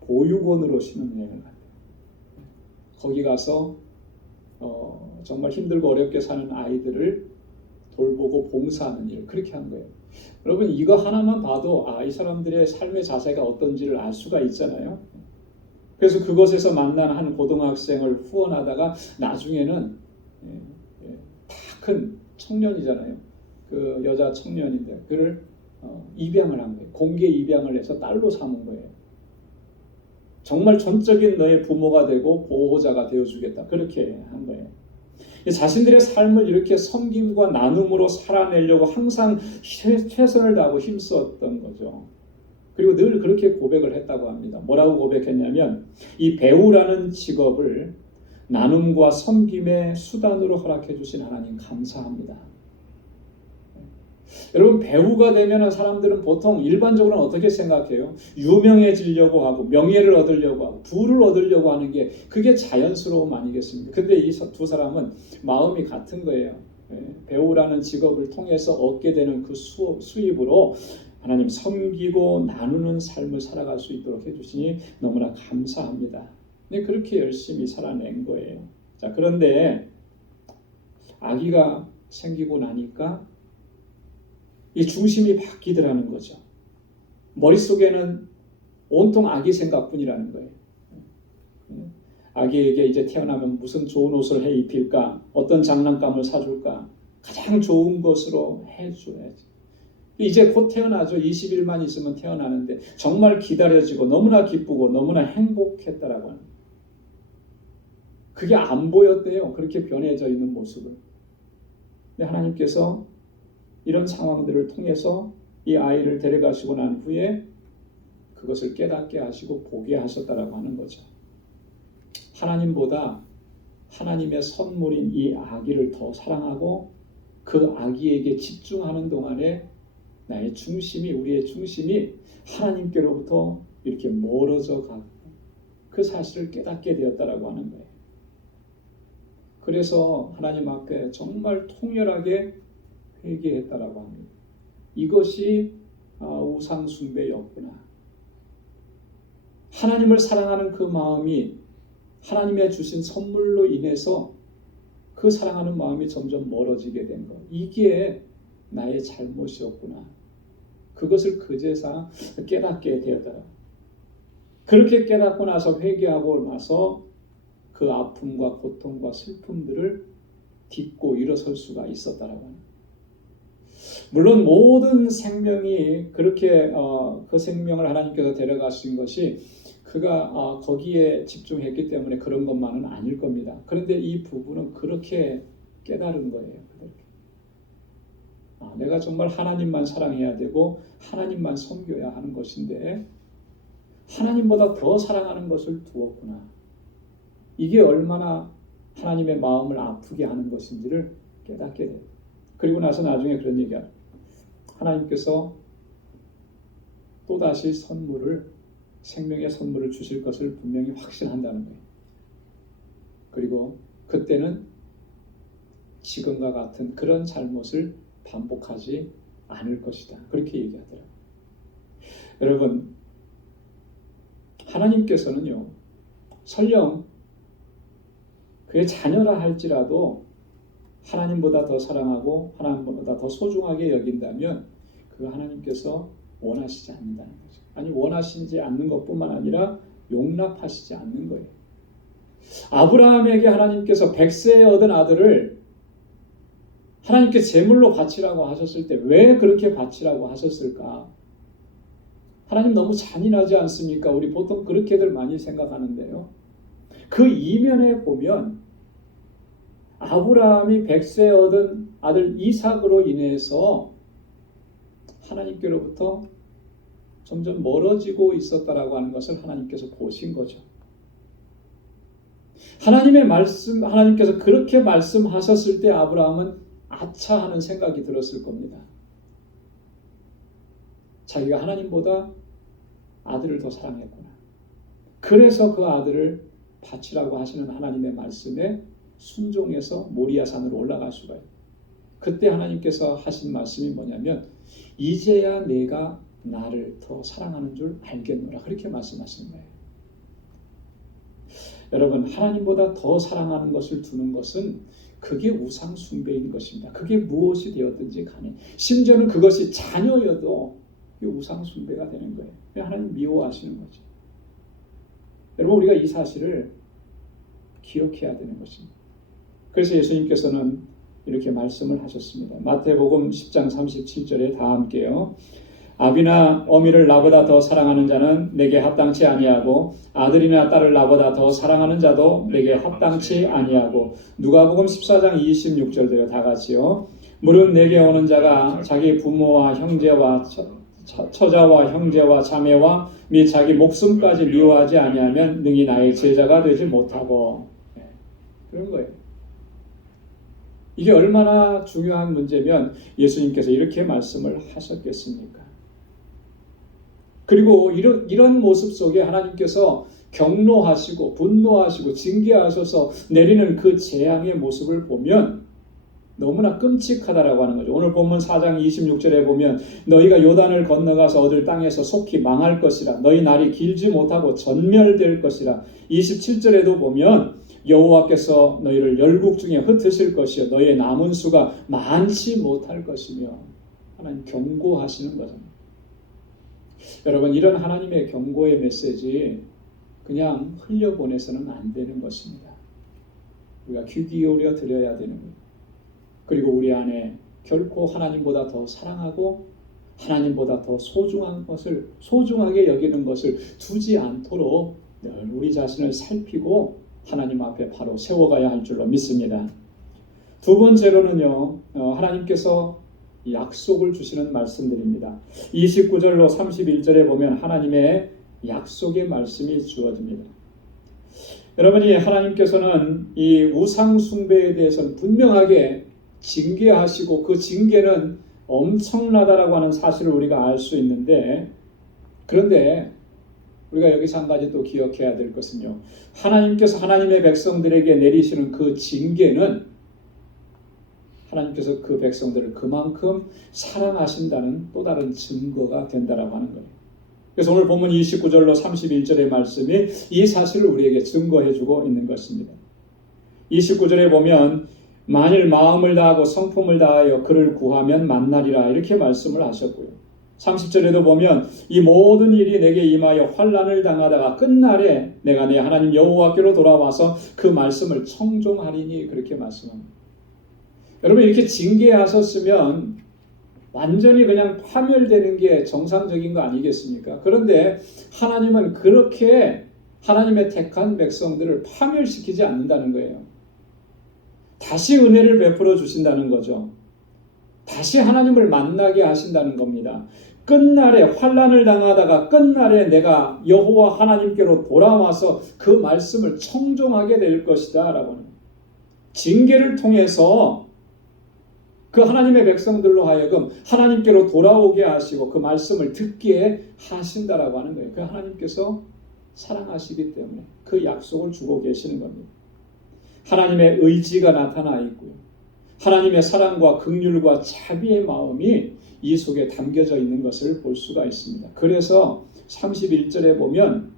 보육원으로 신혼여행을 갔대요. 거기 가서 정말 힘들고 어렵게 사는 아이들을 돌보고 봉사하는 일, 그렇게 한 거예요. 여러분, 이거 하나만 봐도 이 사람들의 삶의 자세가 어떤지를 알 수가 있잖아요. 그래서 그곳에서 만난 한 고등학생을 후원하다가 나중에는 다 큰 청년이잖아요. 그 여자 청년인데 그를 입양을 한 거예요. 공개 입양을 해서 딸로 삼은 거예요. 정말 전적인 너의 부모가 되고 보호자가 되어주겠다, 그렇게 한 거예요. 자신들의 삶을 이렇게 섬김과 나눔으로 살아내려고 항상 최선을 다하고 힘썼던 거죠. 그리고 늘 그렇게 고백을 했다고 합니다. 뭐라고 고백했냐면 이 배우라는 직업을 나눔과 섬김의 수단으로 허락해 주신 하나님 감사합니다. 여러분, 배우가 되면 사람들은 보통 일반적으로는 어떻게 생각해요? 유명해지려고 하고 명예를 얻으려고 하고 부를 얻으려고 하는 게 그게 자연스러움 아니겠습니까? 근데 이 두 사람은 마음이 같은 거예요. 배우라는 직업을 통해서 얻게 되는 그 수입으로 하나님 섬기고 나누는 삶을 살아갈 수 있도록 해주시니 너무나 감사합니다. 그렇게 열심히 살아낸 거예요. 자, 그런데 아기가 생기고 나니까 이 중심이 바뀌더라는 거죠. 머릿속에는 온통 아기 생각뿐이라는 거예요. 아기에게 이제 태어나면 무슨 좋은 옷을 해 입힐까? 어떤 장난감을 사줄까? 가장 좋은 것으로 해줘야지. 이제 곧 태어나죠. 20일만 있으면 태어나는데 정말 기다려지고 너무나 기쁘고 너무나 행복했다라고 하는 거예요. 그게 안 보였대요. 그렇게 변해져 있는 모습을. 근데 하나님께서 이런 상황들을 통해서 이 아이를 데려가시고 난 후에 그것을 깨닫게 하시고 보게 하셨다라고 하는 거죠. 하나님보다 하나님의 선물인 이 아기를 더 사랑하고 그 아기에게 집중하는 동안에 나의 중심이, 우리의 중심이 하나님께로부터 이렇게 멀어져 가고 그 사실을 깨닫게 되었다라고 하는 거예요. 그래서 하나님 앞에 정말 통렬하게 회개했다라고 합니다. 이것이 우상 숭배였구나. 하나님을 사랑하는 그 마음이 하나님의 주신 선물로 인해서 그 사랑하는 마음이 점점 멀어지게 된 것. 이게 나의 잘못이었구나. 그것을 그제서 깨닫게 되었다. 그렇게 깨닫고 나서 회개하고 나서 그 아픔과 고통과 슬픔들을 딛고 일어설 수가 있었다라고 합니다. 물론 모든 생명이 그렇게 그 생명을 하나님께서 데려가신 것이 그가 거기에 집중했기 때문에 그런 것만은 아닐 겁니다. 그런데 이 부분은 그렇게 깨달은 거예요. 내가 정말 하나님만 사랑해야 되고 하나님만 섬겨야 하는 것인데 하나님보다 더 사랑하는 것을 두었구나. 이게 얼마나 하나님의 마음을 아프게 하는 것인지를 깨닫게 돼요. 그리고 나서 나중에 그런 얘기야. 하나님께서 또다시 생명의 선물을 주실 것을 분명히 확신한다는 거예요. 그리고 그때는 지금과 같은 그런 잘못을 반복하지 않을 것이다. 그렇게 얘기하더라고요. 여러분, 하나님께서는요, 설령 그의 자녀라 할지라도 하나님보다 더 사랑하고 하나님보다 더 소중하게 여긴다면 그 하나님께서 원하시지 않는다는 거죠. 아니, 원하시지 않는 것뿐만 아니라 용납하시지 않는 거예요. 아브라함에게 하나님께서 100세에 얻은 아들을 하나님께 제물로 바치라고 하셨을 때 왜 그렇게 바치라고 하셨을까? 하나님 너무 잔인하지 않습니까? 우리 보통 그렇게들 많이 생각하는데요. 그 이면에 보면 아브라함이 100세에 얻은 아들 이삭으로 인해서 하나님께로부터 점점 멀어지고 있었다라고 하는 것을 하나님께서 보신 거죠. 하나님의 말씀, 하나님께서 그렇게 말씀하셨을 때 아브라함은 아차 하는 생각이 들었을 겁니다. 자기가 하나님보다 아들을 더 사랑했구나. 그래서 그 아들을 바치라고 하시는 하나님의 말씀에 순종해서 모리아산으로 올라갈 수가 있어요. 그때 하나님께서 하신 말씀이 뭐냐면 이제야 내가 나를 더 사랑하는 줄 알겠노라. 그렇게 말씀하시는 거예요. 여러분, 하나님보다 더 사랑하는 것을 두는 것은 그게 우상 숭배인 것입니다. 그게 무엇이 되었든지 간에 심지어는 그것이 자녀여도 우상 숭배가 되는 거예요. 하나님 미워하시는 거죠. 여러분, 우리가 이 사실을 기억해야 되는 것입니다. 그래서 예수님께서는 이렇게 말씀을 하셨습니다. 마태복음 10장 37절에 다 함께요. 아비나 어미를 나보다 더 사랑하는 자는 내게 합당치 아니하고 아들이나 딸을 나보다 더 사랑하는 자도 내게 합당치 아니하고 누가복음 14장 26절도요. 다 같이요. 무릇 내게 오는 자가 자기 부모와 형제와 처자와 형제와 자매와 및 자기 목숨까지 미워하지 아니하면 능히 나의 제자가 되지 못하고. 그런 거예요. 이게 얼마나 중요한 문제면 예수님께서 이렇게 말씀을 하셨겠습니까? 그리고 이런 모습 속에 하나님께서 경노하시고 분노하시고 징계하셔서 내리는 그 재앙의 모습을 보면 너무나 끔찍하다라고 하는 거죠. 오늘 본문 4장 26절에 보면 너희가 요단을 건너가서 얻을 땅에서 속히 망할 것이라. 너희 날이 길지 못하고 전멸될 것이라. 27절에도 보면 여호와께서 너희를 열국 중에 흩으실 것이요 너희의 남은 수가 많지 못할 것이며 하나님 경고하시는 거잖아요. 여러분, 이런 하나님의 경고의 메시지 그냥 흘려보내서는 안 되는 것입니다. 우리가 귀 기울여 드려야 되는 거예요. 그리고 우리 안에 결코 하나님보다 더 사랑하고 하나님보다 더 소중한 것을 소중하게 여기는 것을 두지 않도록 늘 우리 자신을 살피고 하나님 앞에 바로 세워가야 할 줄로 믿습니다. 두 번째로는요, 하나님께서 약속을 주시는 말씀들입니다. 29절로 31절에 보면 하나님의 약속의 말씀이 주어집니다. 여러분이 하나님께서는 이 우상 숭배에 대해서는 분명하게 징계하시고 그 징계는 엄청나다라고 하는 사실을 우리가 알 수 있는데, 그런데 우리가 여기서 한 가지 또 기억해야 될 것은요, 하나님께서 하나님의 백성들에게 내리시는 그 징계는 하나님께서 그 백성들을 그만큼 사랑하신다는 또 다른 증거가 된다라고 하는 거예요. 그래서 오늘 본문 29절로 31절의 말씀이 이 사실을 우리에게 증거해주고 있는 것입니다. 29절에 보면 만일 마음을 다하고 성품을 다하여 그를 구하면 만나리라 이렇게 말씀을 하셨고요. 30절에도 보면 이 모든 일이 내게 임하여 환난을 당하다가 끝날에 내가 내 하나님 여호와께로 돌아와서 그 말씀을 청종하리니 그렇게 말씀합니다. 여러분, 이렇게 징계하셨으면 완전히 그냥 파멸되는 게 정상적인 거 아니겠습니까? 그런데 하나님은 그렇게 하나님의 택한 백성들을 파멸시키지 않는다는 거예요. 다시 은혜를 베풀어 주신다는 거죠. 다시 하나님을 만나게 하신다는 겁니다. 끝날에 환난을 당하다가 끝날에 내가 여호와 하나님께로 돌아와서 그 말씀을 청종하게 될 것이다 라고 하는, 징계를 통해서 그 하나님의 백성들로 하여금 하나님께로 돌아오게 하시고 그 말씀을 듣게 하신다라고 하는 거예요. 그 하나님께서 사랑하시기 때문에 그 약속을 주고 계시는 겁니다. 하나님의 의지가 나타나 있고요, 하나님의 사랑과 긍휼과 자비의 마음이 이 속에 담겨져 있는 것을 볼 수가 있습니다. 그래서 31절에 보면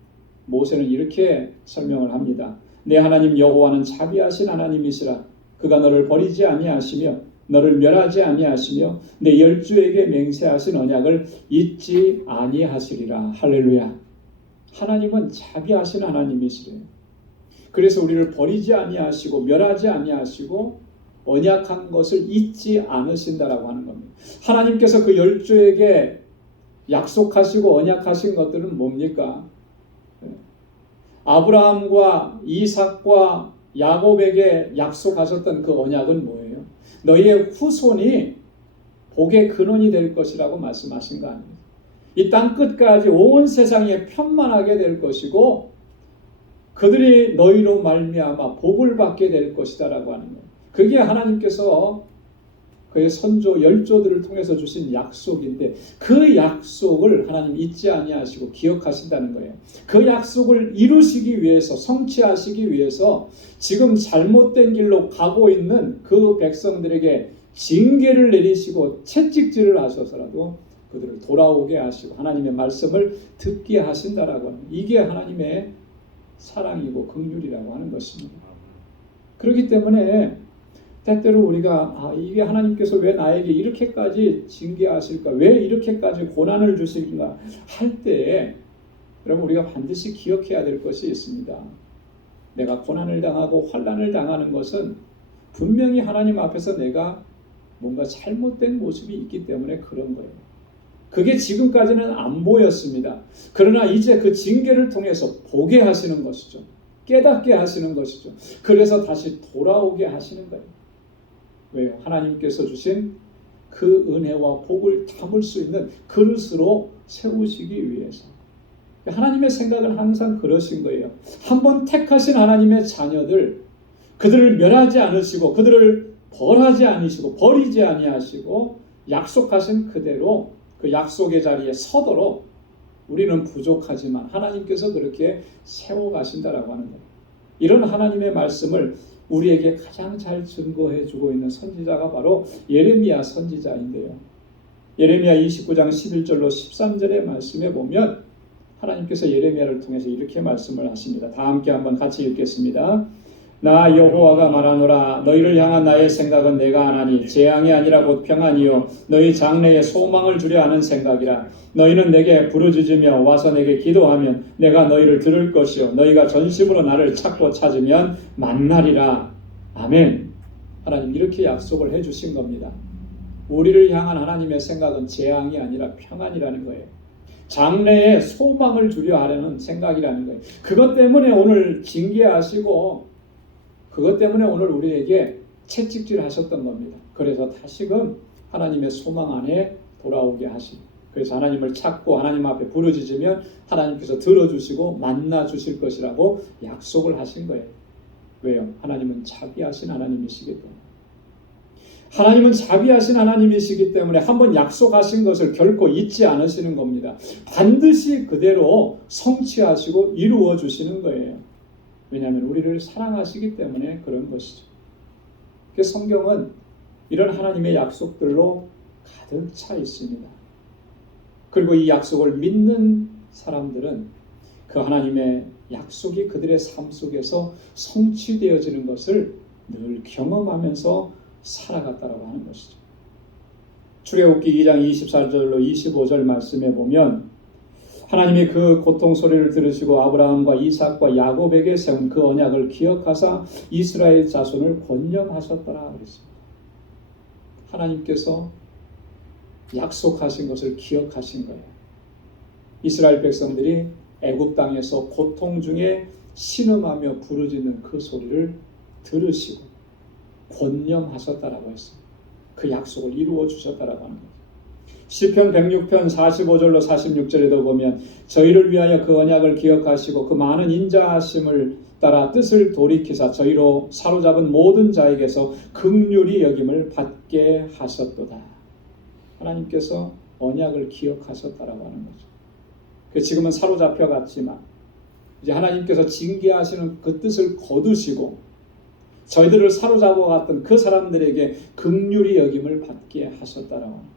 모세는 이렇게 설명을 합니다. 내 하나님 여호와는 자비하신 하나님이시라. 그가 너를 버리지 아니하시며 너를 멸하지 아니하시며 내 열조에게 맹세하신 언약을 잊지 아니하시리라. 할렐루야. 하나님은 자비하신 하나님이시래요. 그래서 우리를 버리지 아니하시고 멸하지 아니하시고 언약한 것을 잊지 않으신다라고 하는 겁니다. 하나님께서 그 열조에게 약속하시고 언약하신 것들은 뭡니까? 아브라함과 이삭과 야곱에게 약속하셨던 그 언약은 뭐예요? 너희의 후손이 복의 근원이 될 것이라고 말씀하신 거 아니에요? 이 땅 끝까지 온 세상에 편만하게 될 것이고 그들이 너희로 말미암아 복을 받게 될 것이다라고 하는 거예요. 그게 하나님께서 그의 선조 열조들을 통해서 주신 약속인데, 그 약속을 하나님 잊지 아니하시고 기억하신다는 거예요. 그 약속을 이루시기 위해서, 성취하시기 위해서 지금 잘못된 길로 가고 있는 그 백성들에게 징계를 내리시고 채찍질을 하셔서라도 그들을 돌아오게 하시고 하나님의 말씀을 듣게 하신다라고 하는, 이게 하나님의 사랑이고 긍휼이라고 하는 것입니다. 그렇기 때문에 때때로 우리가 이게 하나님께서 왜 나에게 이렇게까지 징계하실까, 왜 이렇게까지 고난을 주실까 할 때에 여러분, 우리가 반드시 기억해야 될 것이 있습니다. 내가 고난을 당하고 환난을 당하는 것은 분명히 하나님 앞에서 내가 뭔가 잘못된 모습이 있기 때문에 그런 거예요. 그게 지금까지는 안 보였습니다. 그러나 이제 그 징계를 통해서 보게 하시는 것이죠. 깨닫게 하시는 것이죠. 그래서 다시 돌아오게 하시는 거예요. 왜요? 하나님께서 주신 그 은혜와 복을 담을 수 있는 그릇으로 세우시기 위해서. 하나님의 생각은 항상 그러신 거예요. 한번 택하신 하나님의 자녀들, 그들을 멸하지 않으시고 그들을 벌하지 않으시고 버리지 아니하시고 약속하신 그대로 그 약속의 자리에 서도록 우리는 부족하지만 하나님께서 그렇게 세워가신다라고 하는 거예요. 이런 하나님의 말씀을 우리에게 가장 잘 증거해주고 있는 선지자가 바로 예레미야 선지자인데요. 예레미야 29장 11절로 13절의 말씀에 보면 하나님께서 예레미야를 통해서 이렇게 말씀을 하십니다. 다 함께 한번 같이 읽겠습니다. 나 여호와가 말하노라. 너희를 향한 나의 생각은 내가 아나니 재앙이 아니라 곧 평안이요 너희 장래에 소망을 주려 하는 생각이라. 너희는 내게 부르짖으며 와서 내게 기도하면 내가 너희를 들을 것이요 너희가 전심으로 나를 찾고 찾으면 만나리라. 아멘. 하나님 이렇게 약속을 해주신 겁니다. 우리를 향한 하나님의 생각은 재앙이 아니라 평안이라는 거예요. 장래에 소망을 주려 하려는 생각이라는 거예요. 그것 때문에 오늘 징계하시고 그것 때문에 오늘 우리에게 채찍질 하셨던 겁니다. 그래서 다시금 하나님의 소망 안에 돌아오게 하시고, 그래서 하나님을 찾고 하나님 앞에 부르짖으면 하나님께서 들어주시고 만나 주실 것이라고 약속을 하신 거예요. 왜요? 하나님은 자비하신 하나님이시기 때문에. 하나님은 자비하신 하나님이시기 때문에 한번 약속하신 것을 결코 잊지 않으시는 겁니다. 반드시 그대로 성취하시고 이루어 주시는 거예요. 왜냐하면 우리를 사랑하시기 때문에 그런 것이죠. 그래서 성경은 이런 하나님의 약속들로 가득 차 있습니다. 그리고 이 약속을 믿는 사람들은 그 하나님의 약속이 그들의 삶 속에서 성취되어지는 것을 늘 경험하면서 살아갔다라고 하는 것이죠. 출애굽기 2장 24절로 25절 말씀에 보면 하나님이 그 고통 소리를 들으시고 아브라함과 이삭과 야곱에게 세운 그 언약을 기억하사 이스라엘 자손을 권념하셨더라 그랬습니다. 하나님께서 약속하신 것을 기억하신 거예요. 이스라엘 백성들이 애굽 땅에서 고통 중에 신음하며 부르짖는 그 소리를 들으시고 권념하셨다라고 했습니다. 그 약속을 이루어 주셨다라고 하는 거죠. 시편 106편 45절로 46절에도 보면 저희를 위하여 그 언약을 기억하시고 그 많은 인자하심을 따라 뜻을 돌이키사 저희로 사로잡은 모든 자에게서 긍휼히 여김을 받게 하셨도다. 하나님께서 언약을 기억하셨다라고 하는 거죠. 지금은 사로잡혀 갔지만 이제 하나님께서 징계하시는 그 뜻을 거두시고 저희들을 사로잡아갔던 그 사람들에게 긍휼히 여김을 받게 하셨다라고.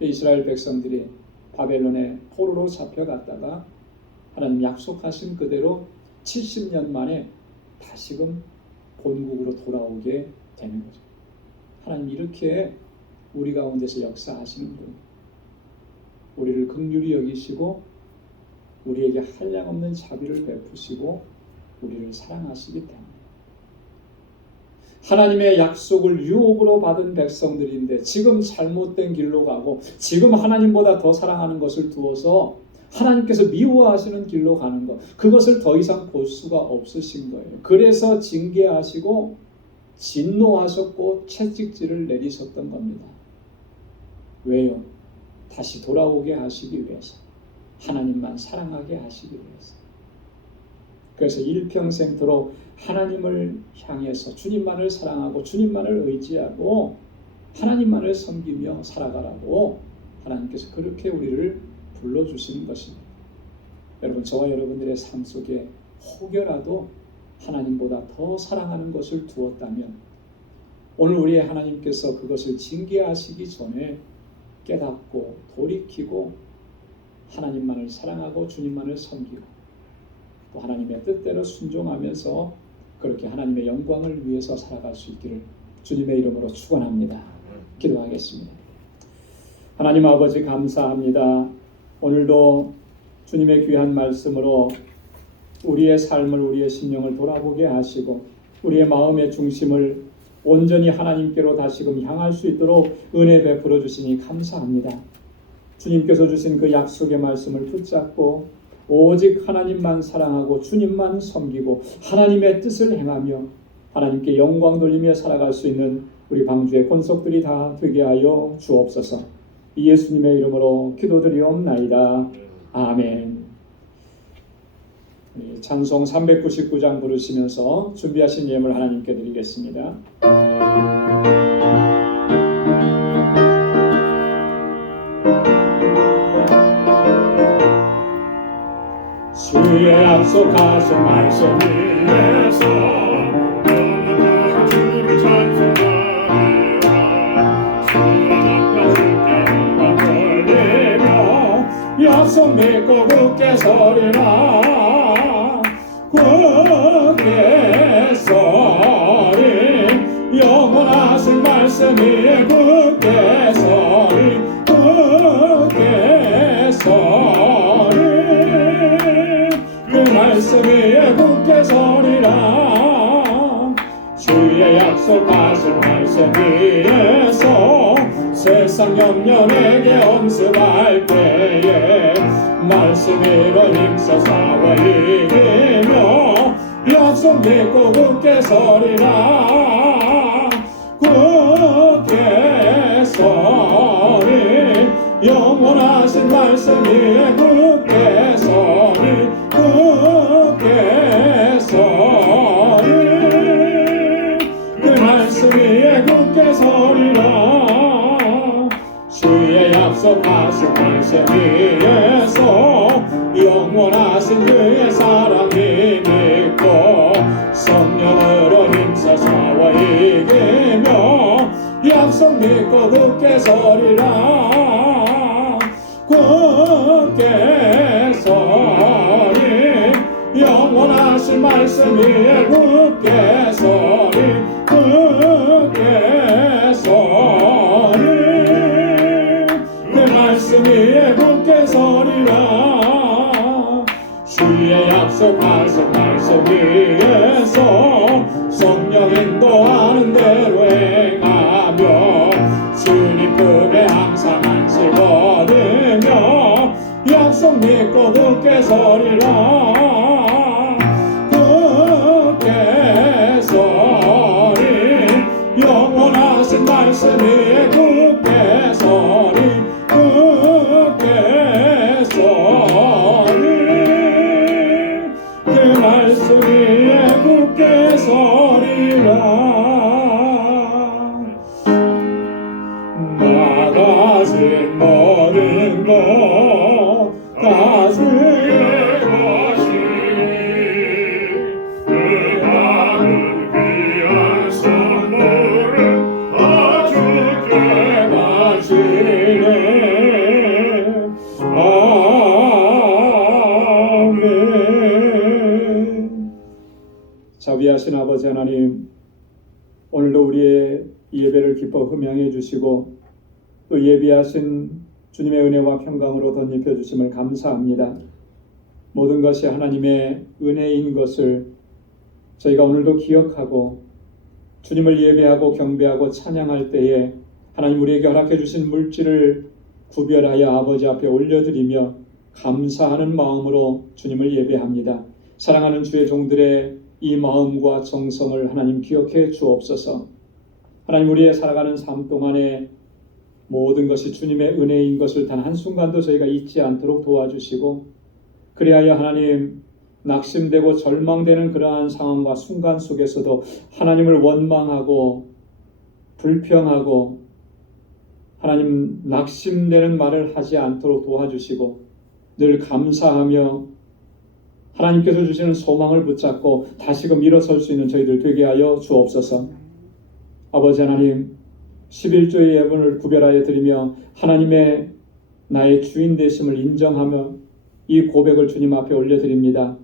이스라엘 백성들이 바벨론의 포로로 잡혀갔다가 하나님 약속하신 그대로 70년 만에 다시금 본국으로 돌아오게 되는 거죠. 하나님 이렇게 우리 가운데서 역사하시는 거예요. 우리를 긍휼히 여기시고 우리에게 한량없는 자비를 베푸시고 우리를 사랑하시기 때문에 하나님의 약속을 유혹으로 받은 백성들인데 지금 잘못된 길로 가고 지금 하나님보다 더 사랑하는 것을 두어서 하나님께서 미워하시는 길로 가는 것, 그것을 더 이상 볼 수가 없으신 거예요. 그래서 징계하시고 진노하셨고 채찍질을 내리셨던 겁니다. 왜요? 다시 돌아오게 하시기 위해서, 하나님만 사랑하게 하시기 위해서. 그래서 일평생토록 하나님을 향해서 주님만을 사랑하고 주님만을 의지하고 하나님만을 섬기며 살아가라고 하나님께서 그렇게 우리를 불러주시는 것입니다. 여러분, 저와 여러분들의 삶 속에 혹여라도 하나님보다 더 사랑하는 것을 두었다면 오늘 우리의 하나님께서 그것을 징계하시기 전에 깨닫고 돌이키고 하나님만을 사랑하고 주님만을 섬기고 또 하나님의 뜻대로 순종하면서 그렇게 하나님의 영광을 위해서 살아갈 수 있기를 주님의 이름으로 축원합니다. 기도하겠습니다. 하나님 아버지 감사합니다. 오늘도 주님의 귀한 말씀으로 우리의 삶을, 우리의 심령을 돌아보게 하시고 우리의 마음의 중심을 온전히 하나님께로 다시금 향할 수 있도록 은혜 베풀어 주시니 감사합니다. 주님께서 주신 그 약속의 말씀을 붙잡고 오직 하나님만 사랑하고 주님만 섬기고 하나님의 뜻을 행하며 하나님께 영광 돌리며 살아갈 수 있는 우리 방주의 권속들이 다 되게 하여 주옵소서. 예수님의 이름으로 기도드리옵나이다. 아멘. 찬송 399장 부르시면서 준비하신 예물 하나님께 드리겠습니다. 주의 약속하신 말씀 위에서 너무나 주를 찬송하리라. 주를 높여 주께 영광 돌리며 약속 믿고 굳게 서리라. 굳게 서리 영원하신 말씀 위에 굳게 서리 굳게 서리 그 말씀 위에 굳게 서리라. 주의 약속하신 말씀 위에서 세상 염려 내게 엄습할 때에 말씀 위로 힘써 싸워 이기며 약속 믿고 굳게 서리라. 굳게 서리 영원하신 말씀 위에 굳게 서리 굳게 서리 그 말씀 위에 굳게 서리 영원하신 주의 사랑이 믿고 성령으로 힘써 싸워 이기며 약속 믿고 굳게 서리라 굳게 서리 영원하신 말씀 위에 굳게 서리 굳게 서리 그 말씀 위에 굳게 서리라 주의 약속하신 말씀 위에서 성령 인도하는 대로 행하며 주님 품에 항상 안식 얻으며 약속 믿고 굳게 서리라 굳게 서리 영원하신 말씀 위에 굳게 서리 굳게 서리 그 말씀 위에 굳게 서리라 나가신 모든 것 다 주의 것이니 그 많은 귀한 선물을 다 주께 바치네 아멘. 자비하신 아버지 하나님, 오늘도 우리의 이 예배를 기뻐 흠양해 주시고 또 예비하신 주님의 은혜와 평강으로 덧입혀 주심을 감사합니다. 모든 것이 하나님의 은혜인 것을 저희가 오늘도 기억하고 주님을 예배하고 경배하고 찬양할 때에 하나님 우리에게 허락해 주신 물질을 구별하여 아버지 앞에 올려드리며 감사하는 마음으로 주님을 예배합니다. 사랑하는 주의 종들의 이 마음과 정성을 하나님 기억해 주옵소서. 하나님 우리의 살아가는 삶 동안에 모든 것이 주님의 은혜인 것을 단 한순간도 저희가 잊지 않도록 도와주시고 그리하여 하나님 낙심되고 절망되는 그러한 상황과 순간 속에서도 하나님을 원망하고 불평하고 하나님 낙심되는 말을 하지 않도록 도와주시고 늘 감사하며 하나님께서 주시는 소망을 붙잡고 다시금 일어설 수 있는 저희들 되게 하여 주옵소서. 아버지 하나님 11조의 예물을 구별하여 드리며 하나님의 나의 주인 되심을 인정하며 이 고백을 주님 앞에 올려드립니다.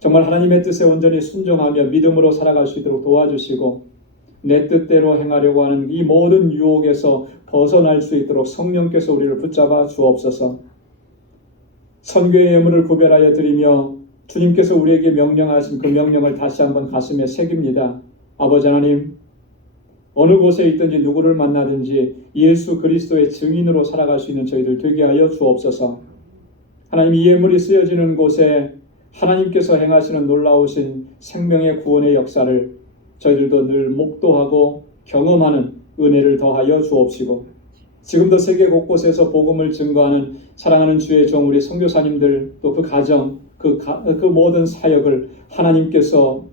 정말 하나님의 뜻에 온전히 순종하며 믿음으로 살아갈 수 있도록 도와주시고 내 뜻대로 행하려고 하는 이 모든 유혹에서 벗어날 수 있도록 성령께서 우리를 붙잡아 주옵소서. 선교의 예물을 구별하여 드리며 주님께서 우리에게 명령하신 그 명령을 다시 한번 가슴에 새깁니다. 아버지 하나님 어느 곳에 있든지 누구를 만나든지 예수 그리스도의 증인으로 살아갈 수 있는 저희들 되게 하여 주옵소서. 하나님 이 예물이 쓰여지는 곳에 하나님께서 행하시는 놀라우신 생명의 구원의 역사를 저희들도 늘 목도하고 경험하는 은혜를 더하여 주옵시고 지금도 세계 곳곳에서 복음을 증거하는 사랑하는 주의 종 우리 선교사님들 또 그 가정 그 모든 사역을 하나님께서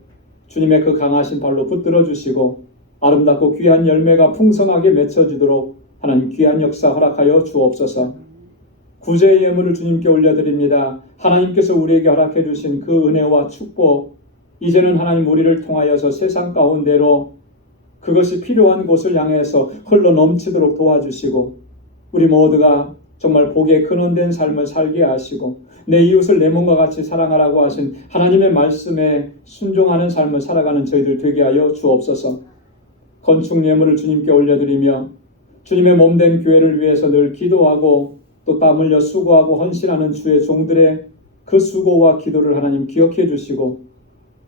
주님의 그 강하신 발로 붙들어 주시고 아름답고 귀한 열매가 풍성하게 맺혀지도록 하나님 귀한 역사 허락하여 주옵소서. 구제의 예물을 주님께 올려드립니다. 하나님께서 우리에게 허락해 주신 그 은혜와 축복 이제는 하나님 우리를 통하여서 세상 가운데로 그것이 필요한 곳을 향해서 흘러 넘치도록 도와주시고 우리 모두가 정말 복에 근원된 삶을 살게 하시고 내 이웃을 내 몸과 같이 사랑하라고 하신 하나님의 말씀에 순종하는 삶을 살아가는 저희들 되게 하여 주옵소서. 건축 예물을 주님께 올려드리며 주님의 몸된 교회를 위해서 늘 기도하고 또 땀 흘려 수고하고 헌신하는 주의 종들의 그 수고와 기도를 하나님 기억해 주시고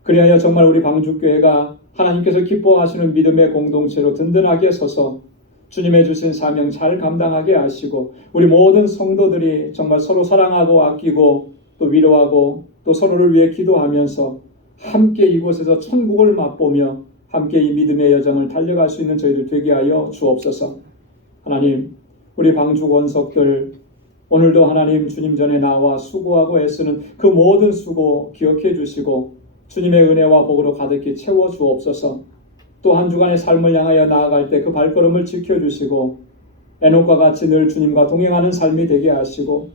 그리하여 정말 우리 방주교회가 하나님께서 기뻐하시는 믿음의 공동체로 든든하게 서서 주님의 주신 사명 잘 감당하게 하시고 우리 모든 성도들이 정말 서로 사랑하고 아끼고 또 위로하고 또 서로를 위해 기도하면서 함께 이곳에서 천국을 맛보며 함께 이 믿음의 여정을 달려갈 수 있는 저희들 되게 하여 주옵소서. 하나님 우리 방주 원석들 오늘도 하나님 주님 전에 나와 수고하고 애쓰는 그 모든 수고 기억해 주시고 주님의 은혜와 복으로 가득히 채워 주옵소서. 또 한 주간의 삶을 향하여 나아갈 때 그 발걸음을 지켜주시고 에녹과 같이 늘 주님과 동행하는 삶이 되게 하시고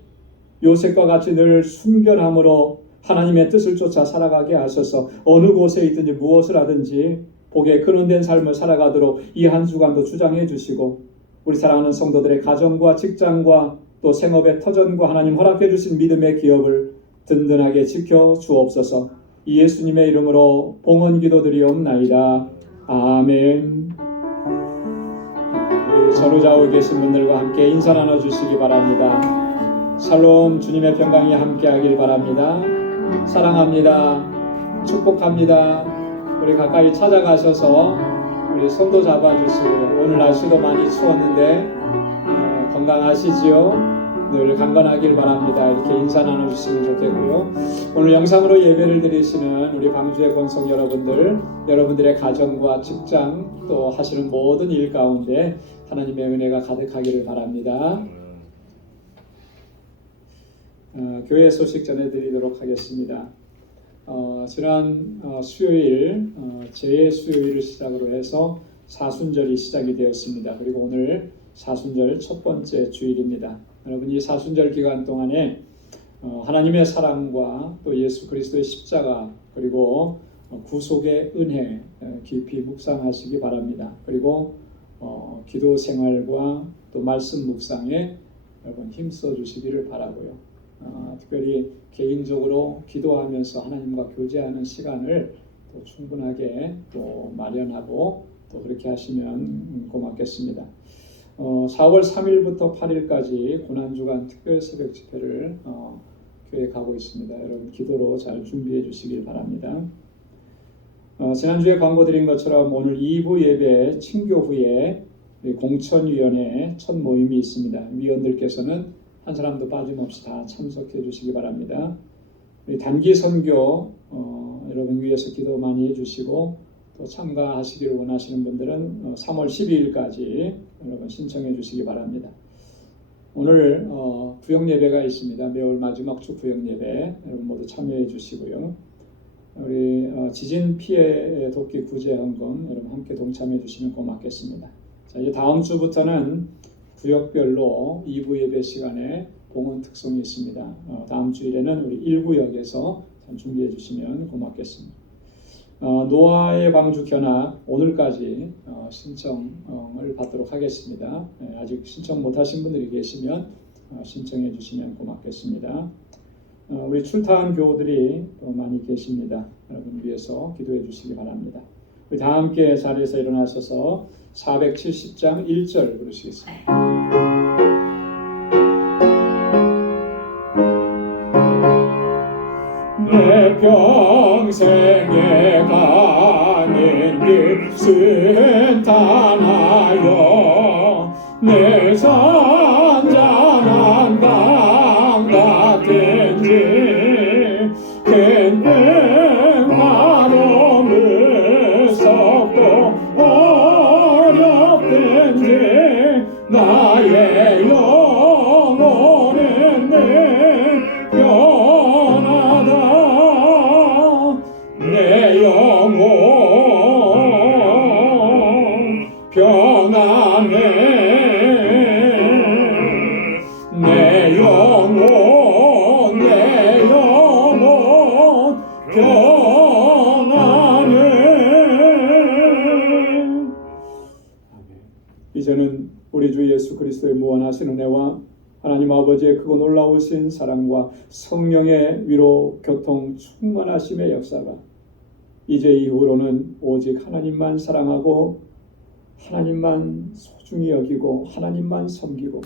요셉과 같이 늘 순결함으로 하나님의 뜻을 쫓아 살아가게 하셔서 어느 곳에 있든지 무엇을 하든지 복에 근원된 삶을 살아가도록 이 한 주간도 주장해 주시고 우리 사랑하는 성도들의 가정과 직장과 또 생업의 터전과 하나님 허락해 주신 믿음의 기업을 든든하게 지켜 주옵소서. 이 예수님의 이름으로 봉헌 기도드리옵나이다. 아멘. 우리 전후좌우에 계신 분들과 함께 인사 나눠주시기 바랍니다. 샬롬, 주님의 평강이 함께하길 바랍니다. 사랑합니다. 축복합니다. 우리 가까이 찾아가셔서 우리 손도 잡아주시고 오늘 날씨도 많이 추웠는데 건강하시지요? 늘 강건하길 바랍니다. 이렇게 인사 나눠주시면 좋겠고요. 오늘 영상으로 예배를 드리시는 우리 방주의 권속 여러분들, 여러분들의 가정과 직장 또 하시는 모든 일 가운데 하나님의 은혜가 가득하기를 바랍니다. 교회 소식 전해드리도록 하겠습니다. 지난 수요일 제 수요일을 시작으로 해서 사순절이 시작이 되었습니다. 그리고 오늘 사순절 첫 번째 주일입니다. 여러분 이 사순절 기간 동안에 하나님의 사랑과 또 예수 그리스도의 십자가 그리고 구속의 은혜 깊이 묵상하시기 바랍니다. 그리고 기도 생활과 또 말씀 묵상에 여러분 힘써 주시기를 바라고요. 특별히 개인적으로 기도하면서 하나님과 교제하는 시간을 또 충분하게 또 마련하고 또 그렇게 하시면 고맙겠습니다. 4월 3일부터 8일까지 고난주간 특별 새벽 집회를 계획하고 있습니다. 여러분 기도로 잘 준비해 주시길 바랍니다. 지난주에 광고 드린 것처럼 오늘 2부 예배 친교 후에 공천위원회 첫 모임이 있습니다. 위원들께서는 한 사람도 빠짐없이 다 참석해 주시기 바랍니다. 단기 선교 여러분 위해서 기도 많이 해주시고 또 참가하시기를 원하시는 분들은 3월 12일까지 여러분 신청해 주시기 바랍니다. 오늘 구역 예배가 있습니다. 매월 마지막 주 구역 예배 여러분 모두 참여해 주시고요. 우리 지진 피해 돕기 구제 헌금 여러분 함께 동참해 주시면 고맙겠습니다. 자, 이제 다음 주부터는 구역별로 2부 예배 시간에 봉헌 특송이 있습니다. 다음 주일에는 우리 1구역에서 준비해 주시면 고맙겠습니다. 노아의 방주 견학 오늘까지 신청을 받도록 하겠습니다. 아직 신청 못하신 분들이 계시면 신청해 주시면 고맙겠습니다. 우리 출타한 교우들이 또 많이 계십니다. 여러분 위해서 기도해 주시기 바랍니다. 우리 다 함께 자리에서 일어나셔서 470장 1절 부르시겠습니다. 내 평생에 가는 길 순탄하여 내 잔잔한 강 같은지 큰 바로 무섭고 어렵든지 나의 영혼은 변하다 내 영혼 평안해 내 영혼 평안해. 이제는 우리 주 예수 그리스도의 무한하신 은혜와 하나님 아버지의 크고 놀라우신 사랑과 성령의 위로 교통 충만하심의 역사가 이제 이후로는 오직 하나님만 사랑하고 하나님만 소중히 여기고 하나님만 섬기고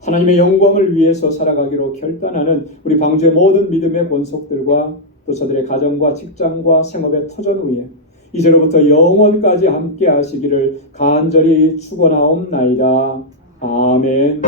하나님의 영광을 위해서 살아가기로 결단하는 우리 방주의 모든 믿음의 권속들과 또 저들의 가정과 직장과 생업의 터전 위에 이제로부터 영원까지 함께 하시기를 간절히 축원하옵나이다. 아멘.